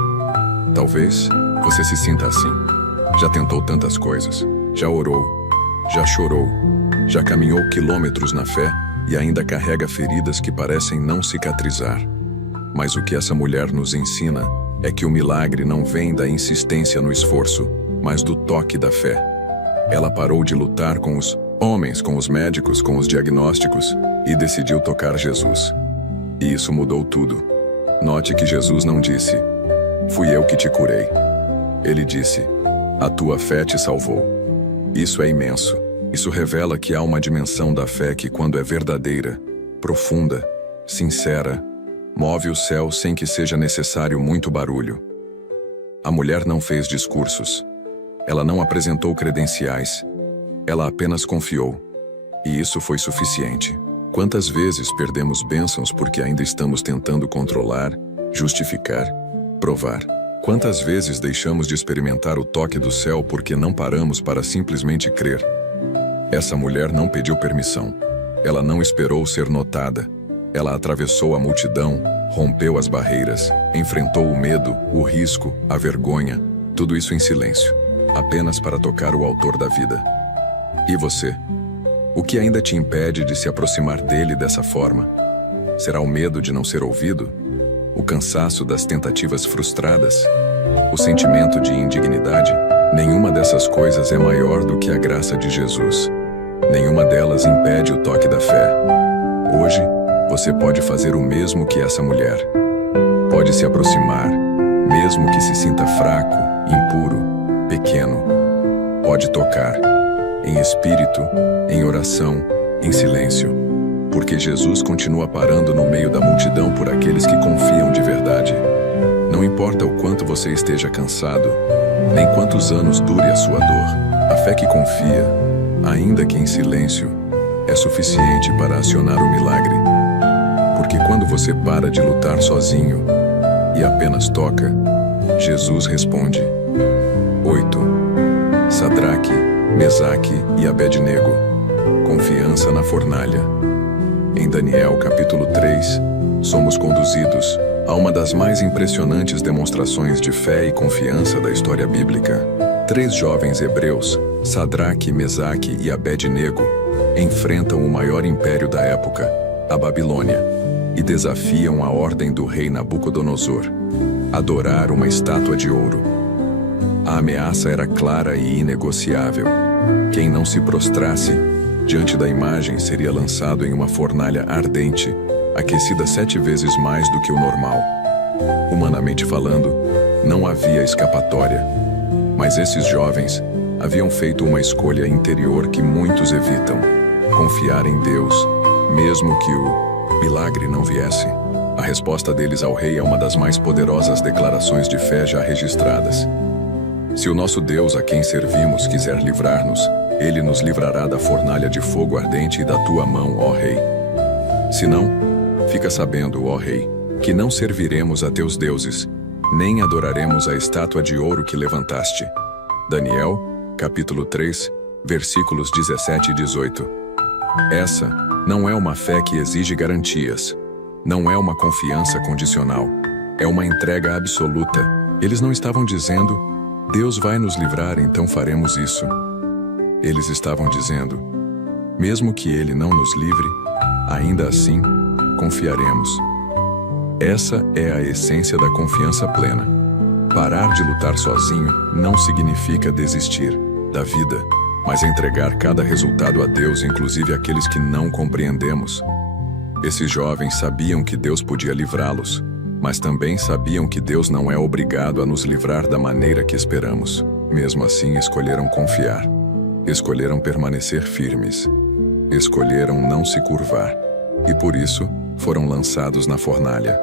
Talvez você se sinta assim. Já tentou tantas coisas, já orou, já chorou, já caminhou quilômetros na fé e ainda carrega feridas que parecem não cicatrizar. Mas o que essa mulher nos ensina é que o milagre não vem da insistência no esforço, mas do toque da fé. Ela parou de lutar com os homens, com os médicos, com os diagnósticos e decidiu tocar Jesus. E isso mudou tudo. Note que Jesus não disse: fui eu que te curei. Ele disse: a tua fé te salvou. Isso é imenso. Isso revela que há uma dimensão da fé que, quando é verdadeira, profunda, sincera, move o céu sem que seja necessário muito barulho. A mulher não fez discursos. Ela não apresentou credenciais. Ela apenas confiou. E isso foi suficiente. Quantas vezes perdemos bênçãos porque ainda estamos tentando controlar, justificar, provar? Quantas vezes deixamos de experimentar o toque do céu porque não paramos para simplesmente crer? Essa mulher não pediu permissão. Ela não esperou ser notada. Ela atravessou a multidão, rompeu as barreiras, enfrentou o medo, o risco, a vergonha, tudo isso em silêncio, apenas para tocar o autor da vida. E você? O que ainda te impede de se aproximar dele dessa forma? Será o medo de não ser ouvido? O cansaço das tentativas frustradas? O sentimento de indignidade? Nenhuma dessas coisas é maior do que a graça de Jesus. Nenhuma delas impede o toque da fé. Hoje, você pode fazer o mesmo que essa mulher. Pode se aproximar, mesmo que se sinta fraco, impuro, pequeno. Pode tocar, em espírito, em oração, em silêncio. Porque Jesus continua parando no meio da multidão por aqueles que confiam de verdade. Não importa o quanto você esteja cansado, nem quantos anos dure a sua dor. A fé que confia, ainda que em silêncio, é suficiente para acionar o milagre. Porque quando você para de lutar sozinho e apenas toca, Jesus responde. 8. Sadraque, Mesaque e Abednego. Confiança na fornalha. Em Daniel capítulo 3, somos conduzidos a uma das mais impressionantes demonstrações de fé e confiança da história bíblica. 3 jovens hebreus, Sadraque, Mesaque e Abednego, enfrentam o maior império da época, a Babilônia, e desafiam a ordem do rei Nabucodonosor: adorar uma estátua de ouro. A ameaça era clara e inegociável. Quem não se prostrasse diante da imagem seria lançado em uma fornalha ardente, aquecida 7 vezes mais do que o normal. Humanamente falando, não havia escapatória. Mas esses jovens haviam feito uma escolha interior que muitos evitam: confiar em Deus, mesmo que o milagre não viesse. A resposta deles ao rei é uma das mais poderosas declarações de fé já registradas. Se o nosso Deus a quem servimos quiser livrar-nos, Ele nos livrará da fornalha de fogo ardente e da tua mão, ó rei. Se não, fica sabendo, ó rei, que não serviremos a teus deuses, nem adoraremos a estátua de ouro que levantaste. Daniel, capítulo 3, versículos 17 e 18. Essa não é uma fé que exige garantias. Não é uma confiança condicional. É uma entrega absoluta. Eles não estavam dizendo: Deus vai nos livrar, então faremos isso. Eles estavam dizendo: mesmo que Ele não nos livre, ainda assim, confiaremos. Essa é a essência da confiança plena. Parar de lutar sozinho não significa desistir da vida, mas entregar cada resultado a Deus, inclusive aqueles que não compreendemos. Esses jovens sabiam que Deus podia livrá-los, mas também sabiam que Deus não é obrigado a nos livrar da maneira que esperamos. Mesmo assim, escolheram confiar. Escolheram permanecer firmes. Escolheram não se curvar. E por isso, foram lançados na fornalha.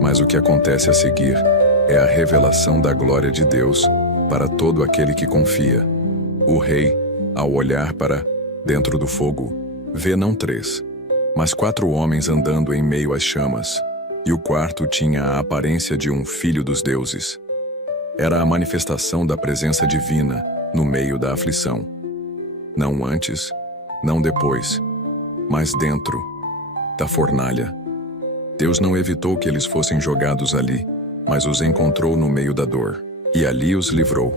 Mas o que acontece a seguir é a revelação da glória de Deus para todo aquele que confia. O rei, ao olhar para dentro do fogo, vê não 3, mas 4 homens andando em meio às chamas, e o quarto tinha a aparência de um filho dos deuses. Era a manifestação da presença divina no meio da aflição. Não antes, não depois, mas dentro da fornalha. Deus não evitou que eles fossem jogados ali, mas os encontrou no meio da dor, e ali os livrou.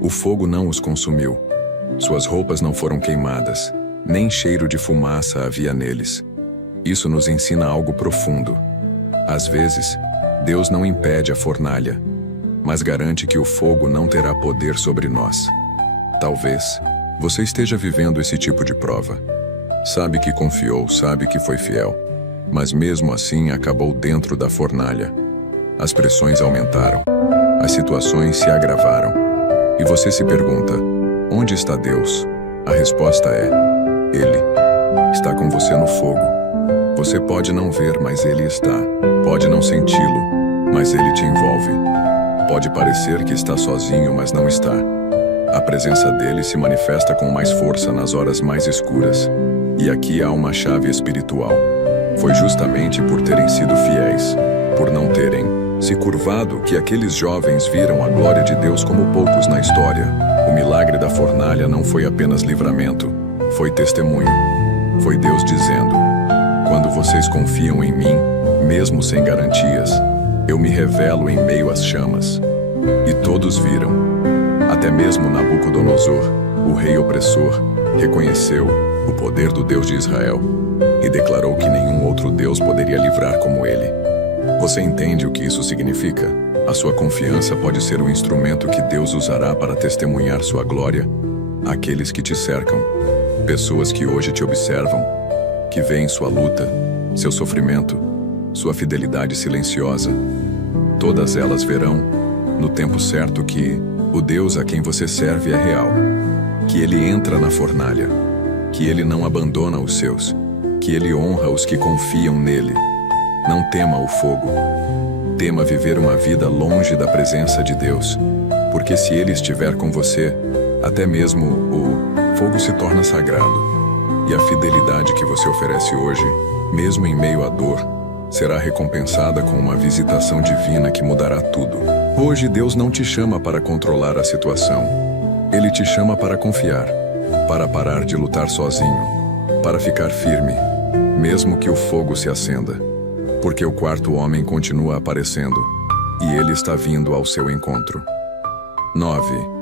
O fogo não os consumiu. Suas roupas não foram queimadas, nem cheiro de fumaça havia neles. Isso nos ensina algo profundo. Às vezes, Deus não impede a fornalha, mas garante que o fogo não terá poder sobre nós. Talvez você esteja vivendo esse tipo de prova. Sabe que confiou, sabe que foi fiel, mas mesmo assim acabou dentro da fornalha. As pressões aumentaram, as situações se agravaram, e você se pergunta: onde está Deus? A resposta é: Ele está com você no fogo. Você pode não ver, mas Ele está. Pode não senti-lo, mas Ele te envolve. Pode parecer que está sozinho, mas não está. A presença dele se manifesta com mais força nas horas mais escuras. E aqui há uma chave espiritual. Foi justamente por terem sido fiéis, por não terem se curvado, que aqueles jovens viram a glória de Deus como poucos na história. O milagre da fornalha não foi apenas livramento, foi testemunho. Foi Deus dizendo: quando vocês confiam em mim, mesmo sem garantias, eu me revelo em meio às chamas. E todos viram. Até mesmo Nabucodonosor, o rei opressor, reconheceu o poder do Deus de Israel e declarou que nenhum outro Deus poderia livrar como ele. Você entende o que isso significa? A sua confiança pode ser o instrumento que Deus usará para testemunhar sua glória àqueles que te cercam. Pessoas que hoje te observam, que veem sua luta, seu sofrimento, sua fidelidade silenciosa. Todas elas verão, no tempo certo, que o Deus a quem você serve é real, que Ele entra na fornalha, que Ele não abandona os seus, que Ele honra os que confiam nele. Não tema o fogo. Tema viver uma vida longe da presença de Deus, porque se Ele estiver com você, até mesmo o fogo se torna sagrado. E a fidelidade que você oferece hoje, mesmo em meio à dor, será recompensada com uma visitação divina que mudará tudo. Hoje Deus não te chama para controlar a situação. Ele te chama para confiar, para parar de lutar sozinho, para ficar firme, mesmo que o fogo se acenda. Porque o quarto homem continua aparecendo, e ele está vindo ao seu encontro. 9.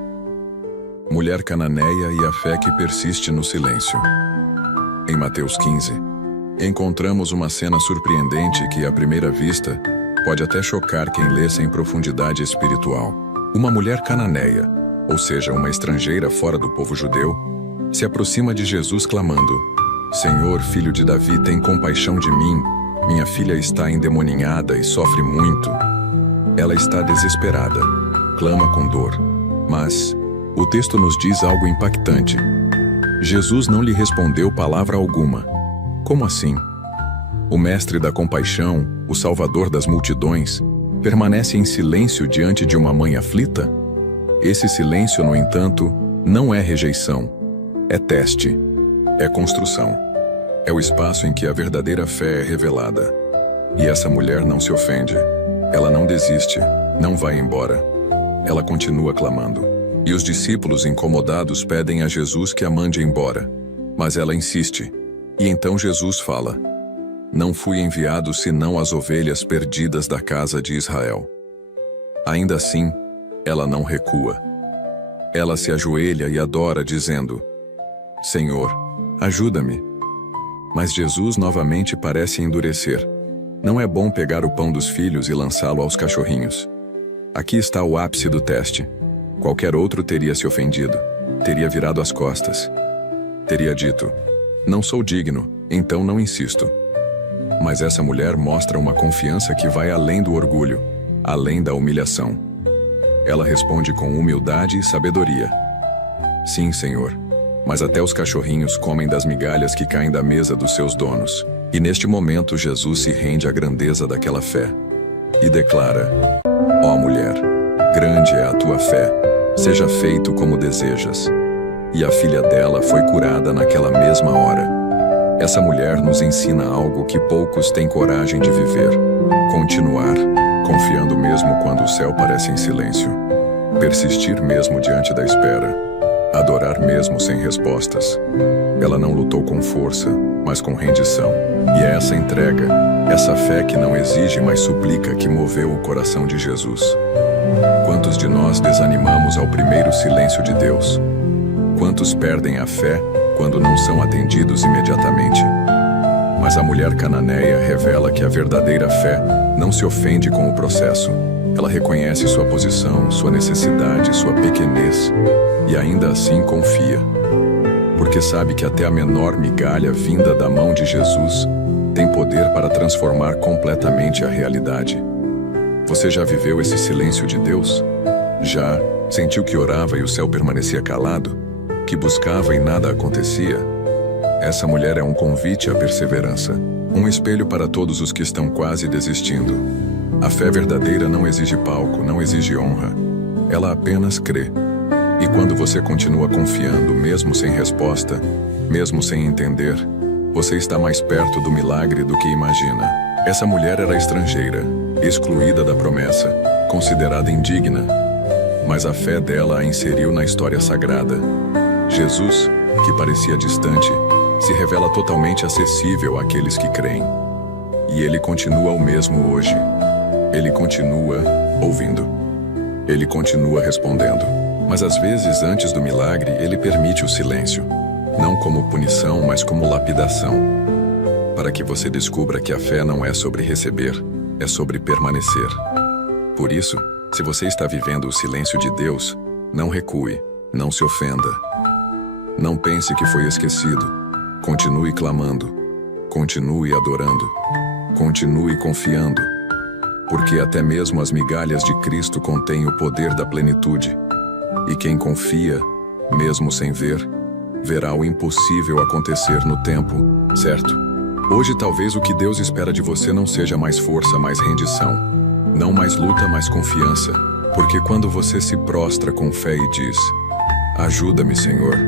Mulher cananeia e a fé que persiste no silêncio. Em Mateus 15, encontramos uma cena surpreendente que, à primeira vista, pode até chocar quem lê sem profundidade espiritual. Uma mulher cananeia, ou seja, uma estrangeira fora do povo judeu, se aproxima de Jesus clamando: Senhor, filho de Davi, tem compaixão de mim. Minha filha está endemoninhada e sofre muito. Ela está desesperada, clama com dor. Mas o texto nos diz algo impactante. Jesus não lhe respondeu palavra alguma. Como assim? O mestre da compaixão, o salvador das multidões, permanece em silêncio diante de uma mãe aflita? Esse silêncio, no entanto, não é rejeição. É teste. É construção. É o espaço em que a verdadeira fé é revelada. E essa mulher não se ofende. Ela não desiste, não vai embora. Ela continua clamando. E os discípulos incomodados pedem a Jesus que a mande embora. Mas ela insiste. E então Jesus fala: Não fui enviado senão às ovelhas perdidas da casa de Israel. Ainda assim, ela não recua. Ela se ajoelha e adora, dizendo: Senhor, ajuda-me. Mas Jesus novamente parece endurecer. Não é bom pegar o pão dos filhos e lançá-lo aos cachorrinhos. Aqui está o ápice do teste. Qualquer outro teria se ofendido, teria virado as costas. Teria dito: Não sou digno, então não insisto. Mas essa mulher mostra uma confiança que vai além do orgulho, além da humilhação. Ela responde com humildade e sabedoria: Sim, Senhor. Mas até os cachorrinhos comem das migalhas que caem da mesa dos seus donos. E neste momento Jesus se rende à grandeza daquela fé e declara: Ó mulher, grande é a tua fé, seja feito como desejas. E a filha dela foi curada naquela mesma hora. Essa mulher nos ensina algo que poucos têm coragem de viver: continuar, confiando mesmo quando o céu parece em silêncio. Persistir mesmo diante da espera. Adorar mesmo sem respostas. Ela não lutou com força, mas com rendição. E é essa entrega, essa fé que não exige, mas suplica, que moveu o coração de Jesus. Quantos de nós desanimamos ao primeiro silêncio de Deus? Quantos perdem a fé quando não são atendidos imediatamente? Mas a mulher cananeia revela que a verdadeira fé não se ofende com o processo. Ela reconhece sua posição, sua necessidade, sua pequenez, e ainda assim confia. Porque sabe que até a menor migalha vinda da mão de Jesus tem poder para transformar completamente a realidade. Você já viveu esse silêncio de Deus? Já sentiu que orava e o céu permanecia calado? Que buscava e nada acontecia? Essa mulher é um convite à perseverança, um espelho para todos os que estão quase desistindo. A fé verdadeira não exige palco, não exige honra. Ela apenas crê. E quando você continua confiando, mesmo sem resposta, mesmo sem entender, você está mais perto do milagre do que imagina. Essa mulher era estrangeira, excluída da promessa, considerada indigna. Mas a fé dela a inseriu na história sagrada. Jesus, que parecia distante, se revela totalmente acessível àqueles que creem. E ele continua o mesmo hoje. Ele continua ouvindo. Ele continua respondendo. Mas às vezes, antes do milagre, ele permite o silêncio. Não como punição, mas como lapidação. Para que você descubra que a fé não é sobre receber, é sobre permanecer. Por isso, se você está vivendo o silêncio de Deus, não recue, não se ofenda. Não pense que foi esquecido. Continue clamando. Continue adorando. Continue confiando. Porque até mesmo as migalhas de Cristo contêm o poder da plenitude. E quem confia, mesmo sem ver, verá o impossível acontecer no tempo, certo? Hoje talvez o que Deus espera de você não seja mais força, mais rendição. Não mais luta, mais confiança. Porque quando você se prostra com fé e diz: ajuda-me, Senhor,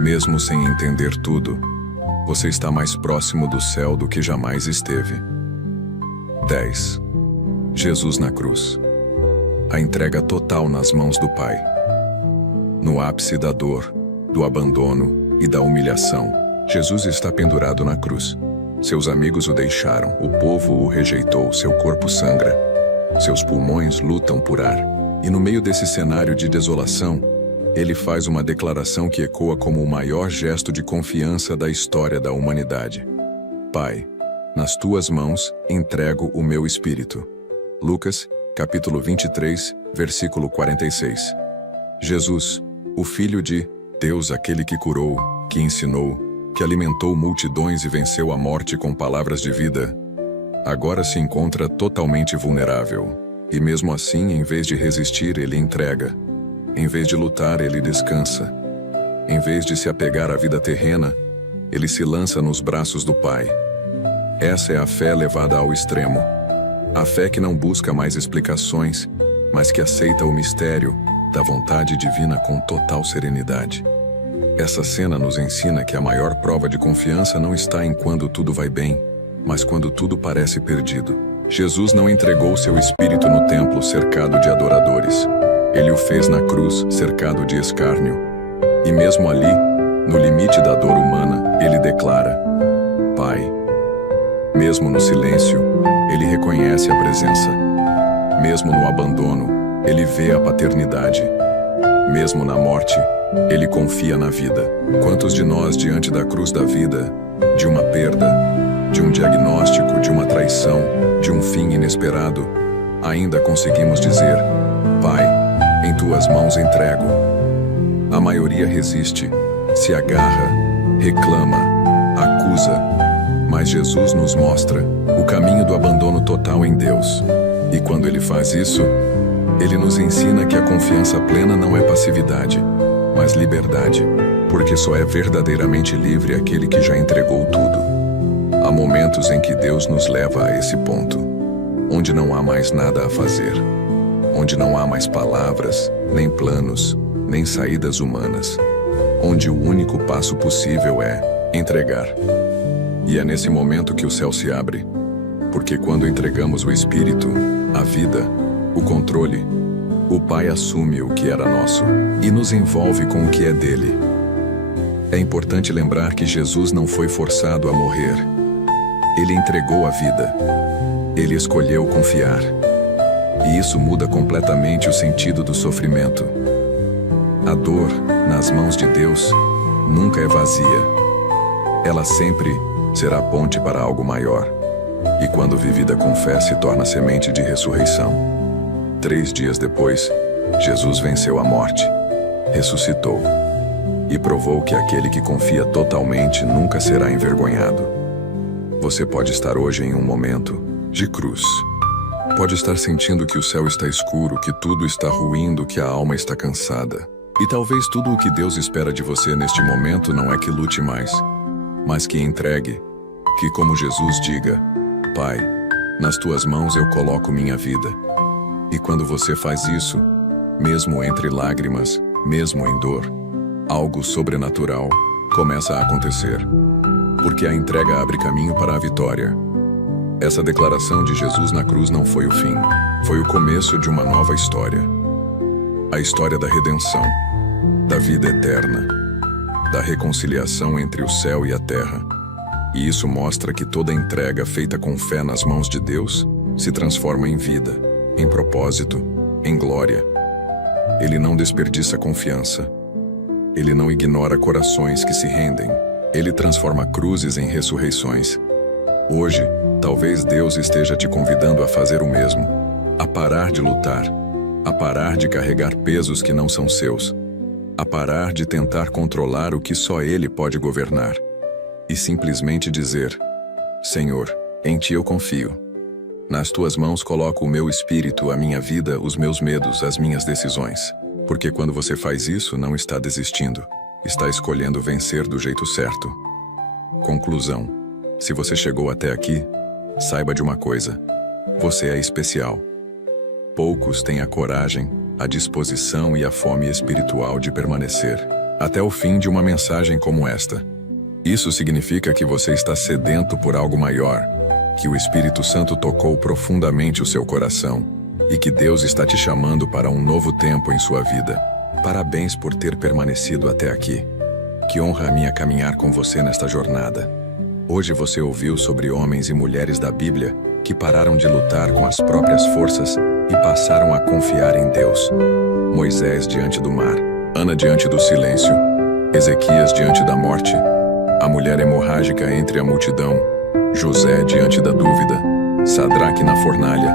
mesmo sem entender tudo, você está mais próximo do céu do que jamais esteve. 10. Jesus na cruz. A entrega total nas mãos do Pai. No ápice da dor, do abandono e da humilhação, Jesus está pendurado na cruz. Seus amigos o deixaram, o povo o rejeitou, seu corpo sangra, seus pulmões lutam por ar. E no meio desse cenário de desolação, ele faz uma declaração que ecoa como o maior gesto de confiança da história da humanidade. Pai, nas tuas mãos entrego o meu espírito. Lucas, capítulo 23, versículo 46. Jesus, o Filho de Deus, aquele que curou, que ensinou, que alimentou multidões e venceu a morte com palavras de vida, agora se encontra totalmente vulnerável. E mesmo assim, em vez de resistir, ele entrega. Em vez de lutar, ele descansa. Em vez de se apegar à vida terrena, ele se lança nos braços do Pai. Essa é a fé levada ao extremo. A fé que não busca mais explicações, mas que aceita o mistério da vontade divina com total serenidade. Essa cena nos ensina que a maior prova de confiança não está em quando tudo vai bem, mas quando tudo parece perdido. Jesus não entregou seu espírito no templo cercado de adoradores. Ele o fez na cruz, cercado de escárnio. E mesmo ali, no limite da dor humana, ele declara: Pai. Mesmo no silêncio, ele reconhece a presença. Mesmo no abandono, ele vê a paternidade. Mesmo na morte, ele confia na vida. Quantos de nós, diante da cruz da vida, de uma perda, de um diagnóstico, de uma traição, de um fim inesperado, ainda conseguimos dizer: Pai, em tuas mãos entrego. A maioria resiste, se agarra, reclama, acusa, mas Jesus nos mostra o caminho do abandono total em Deus. E quando ele faz isso, ele nos ensina que a confiança plena não é passividade, mas liberdade, porque só é verdadeiramente livre aquele que já entregou tudo. Há momentos em que Deus nos leva a esse ponto, onde não há mais nada a fazer, onde não há mais palavras, nem planos, nem saídas humanas, onde o único passo possível é entregar. E é nesse momento que o céu se abre, porque quando entregamos o Espírito, a vida, o controle, o Pai assume o que era nosso e nos envolve com o que é dele. É importante lembrar que Jesus não foi forçado a morrer. Ele entregou a vida. Ele escolheu confiar. E isso muda completamente o sentido do sofrimento. A dor, nas mãos de Deus, nunca é vazia. Ela sempre será ponte para algo maior. E quando vivida com fé, se torna semente de ressurreição. 3 dias depois, Jesus venceu a morte, ressuscitou e provou que aquele que confia totalmente nunca será envergonhado. Você pode estar hoje em um momento de cruz. Pode estar sentindo que o céu está escuro, que tudo está ruindo, que a alma está cansada. E talvez tudo o que Deus espera de você neste momento não é que lute mais, mas que entregue, que como Jesus diga: Pai, nas tuas mãos eu coloco minha vida. E quando você faz isso, mesmo entre lágrimas, mesmo em dor, algo sobrenatural começa a acontecer. Porque a entrega abre caminho para a vitória. Essa declaração de Jesus na cruz não foi o fim, foi o começo de uma nova história. A história da redenção, da vida eterna, da reconciliação entre o céu e a terra. E isso mostra que toda entrega feita com fé nas mãos de Deus se transforma em vida, em propósito, em glória. Ele não desperdiça confiança. Ele não ignora corações que se rendem. Ele transforma cruzes em ressurreições. Hoje, talvez Deus esteja te convidando a fazer o mesmo, a parar de lutar, a parar de carregar pesos que não são seus, a parar de tentar controlar o que só Ele pode governar, e simplesmente dizer: Senhor, em Ti eu confio. Nas Tuas mãos coloco o meu espírito, a minha vida, os meus medos, as minhas decisões. Porque quando você faz isso, não está desistindo, está escolhendo vencer do jeito certo. Conclusão: se você chegou até aqui, saiba de uma coisa: você é especial. Poucos têm a coragem, a disposição e a fome espiritual de permanecer até o fim de uma mensagem como esta. Isso significa que você está sedento por algo maior, que o Espírito Santo tocou profundamente o seu coração e que Deus está te chamando para um novo tempo em sua vida. Parabéns por ter permanecido até aqui. Que honra a minha caminhar com você nesta jornada. Hoje você ouviu sobre homens e mulheres da Bíblia que pararam de lutar com as próprias forças e passaram a confiar em Deus. Moisés diante do mar, Ana diante do silêncio, Ezequias diante da morte, a mulher hemorrágica entre a multidão, José diante da dúvida, Sadraque na fornalha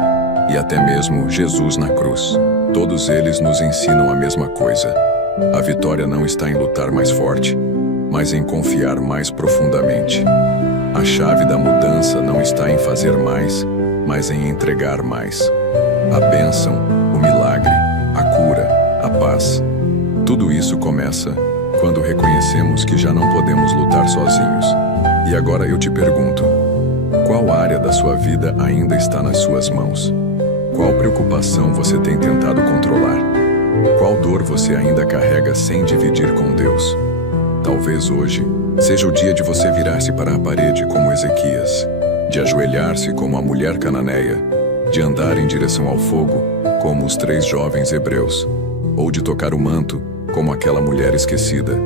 e até mesmo Jesus na cruz. Todos eles nos ensinam a mesma coisa. A vitória não está em lutar mais forte, mas em confiar mais profundamente. A chave da mudança não está em fazer mais, mas em entregar mais. A bênção, o milagre, a cura, a paz. Tudo isso começa quando reconhecemos que já não podemos lutar sozinhos. E agora eu te pergunto: qual área da sua vida ainda está nas suas mãos? Qual preocupação você tem tentado controlar? Qual dor você ainda carrega sem dividir com Deus? Talvez hoje seja o dia de você virar-se para a parede como Ezequias, de ajoelhar-se como a mulher cananeia, de andar em direção ao fogo como os 3 jovens hebreus, ou de tocar o manto como aquela mulher esquecida,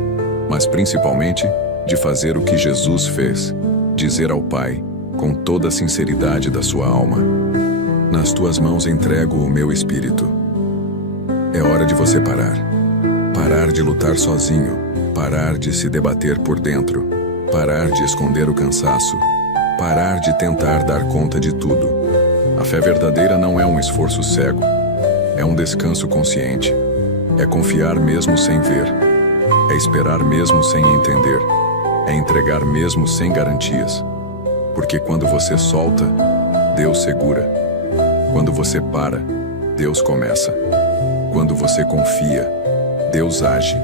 mas principalmente de fazer o que Jesus fez, dizer ao Pai, com toda a sinceridade da sua alma: nas Tuas mãos entrego o meu espírito. É hora de você parar. Parar de lutar sozinho, parar de se debater por dentro, parar de esconder o cansaço, parar de tentar dar conta de tudo. A fé verdadeira não é um esforço cego, é um descanso consciente. É confiar mesmo sem ver, é esperar mesmo sem entender, é entregar mesmo sem garantias. Porque quando você solta, Deus segura. Quando você para, Deus começa. Quando você confia, Deus age.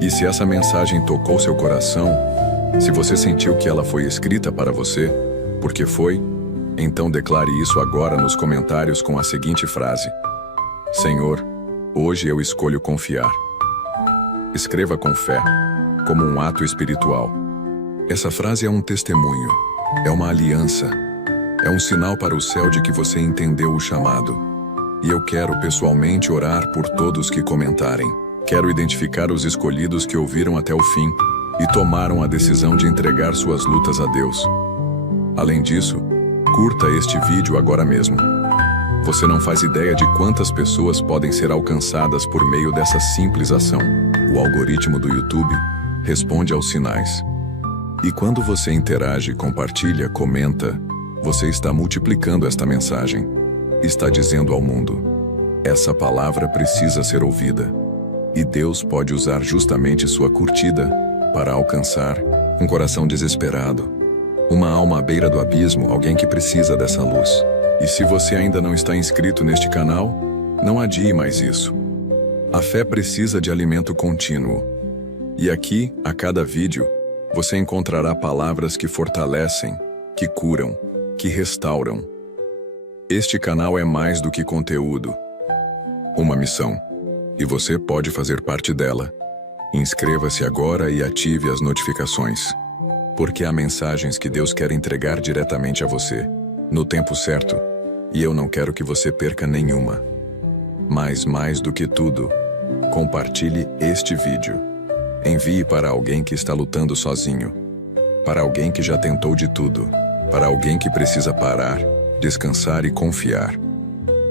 E se essa mensagem tocou seu coração, se você sentiu que ela foi escrita para você, porque foi, então declare isso agora nos comentários com a seguinte frase: Senhor, hoje eu escolho confiar. Escreva com fé, como um ato espiritual. Essa frase é um testemunho, é uma aliança, é um sinal para o céu de que você entendeu o chamado. E eu quero pessoalmente orar por todos que comentarem. Quero identificar os escolhidos que ouviram até o fim e tomaram a decisão de entregar suas lutas a Deus. Além disso, curta este vídeo agora mesmo. Você não faz ideia de quantas pessoas podem ser alcançadas por meio dessa simples ação. O algoritmo do YouTube responde aos sinais. E quando você interage, compartilha, comenta, você está multiplicando esta mensagem. Está dizendo ao mundo: essa palavra precisa ser ouvida. E Deus pode usar justamente sua curtida para alcançar um coração desesperado, uma alma à beira do abismo, alguém que precisa dessa luz. E se você ainda não está inscrito neste canal, não adie mais isso. A fé precisa de alimento contínuo. E aqui, a cada vídeo, você encontrará palavras que fortalecem, que curam, que restauram. Este canal é mais do que conteúdo. Uma missão. E você pode fazer parte dela. Inscreva-se agora e ative as notificações. Porque há mensagens que Deus quer entregar diretamente a você, no tempo certo, e eu não quero que você perca nenhuma. Mas mais do que tudo, compartilhe este vídeo. Envie para alguém que está lutando sozinho, para alguém que já tentou de tudo, para alguém que precisa parar, descansar e confiar.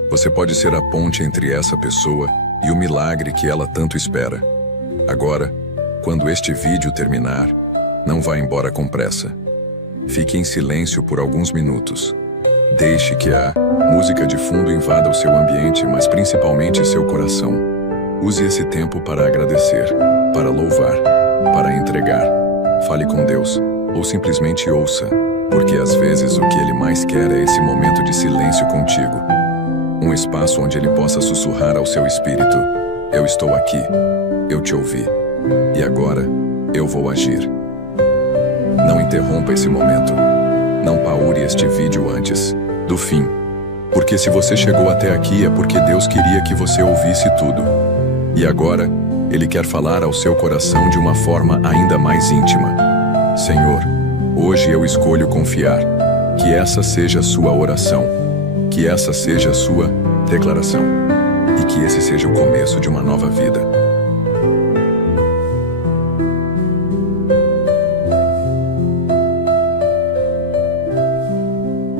Você pode ser a ponte entre essa pessoa e o milagre que ela tanto espera. Agora, quando este vídeo terminar, não vá embora com pressa. Fique em silêncio por alguns minutos. Deixe que a música de fundo invada o seu ambiente, mas principalmente seu coração. Use esse tempo para agradecer, para louvar, para entregar. Fale com Deus, ou simplesmente ouça, porque às vezes o que Ele mais quer é esse momento de silêncio contigo. Um espaço onde Ele possa sussurrar ao seu espírito: eu estou aqui, eu te ouvi, e agora eu vou agir. Não interrompa esse momento. Não paure este vídeo antes do fim. Porque se você chegou até aqui é porque Deus queria que você ouvisse tudo. E agora, Ele quer falar ao seu coração de uma forma ainda mais íntima. Senhor, hoje eu escolho confiar. Que essa seja a sua oração. Que essa seja a sua declaração. E que esse seja o começo de uma nova vida.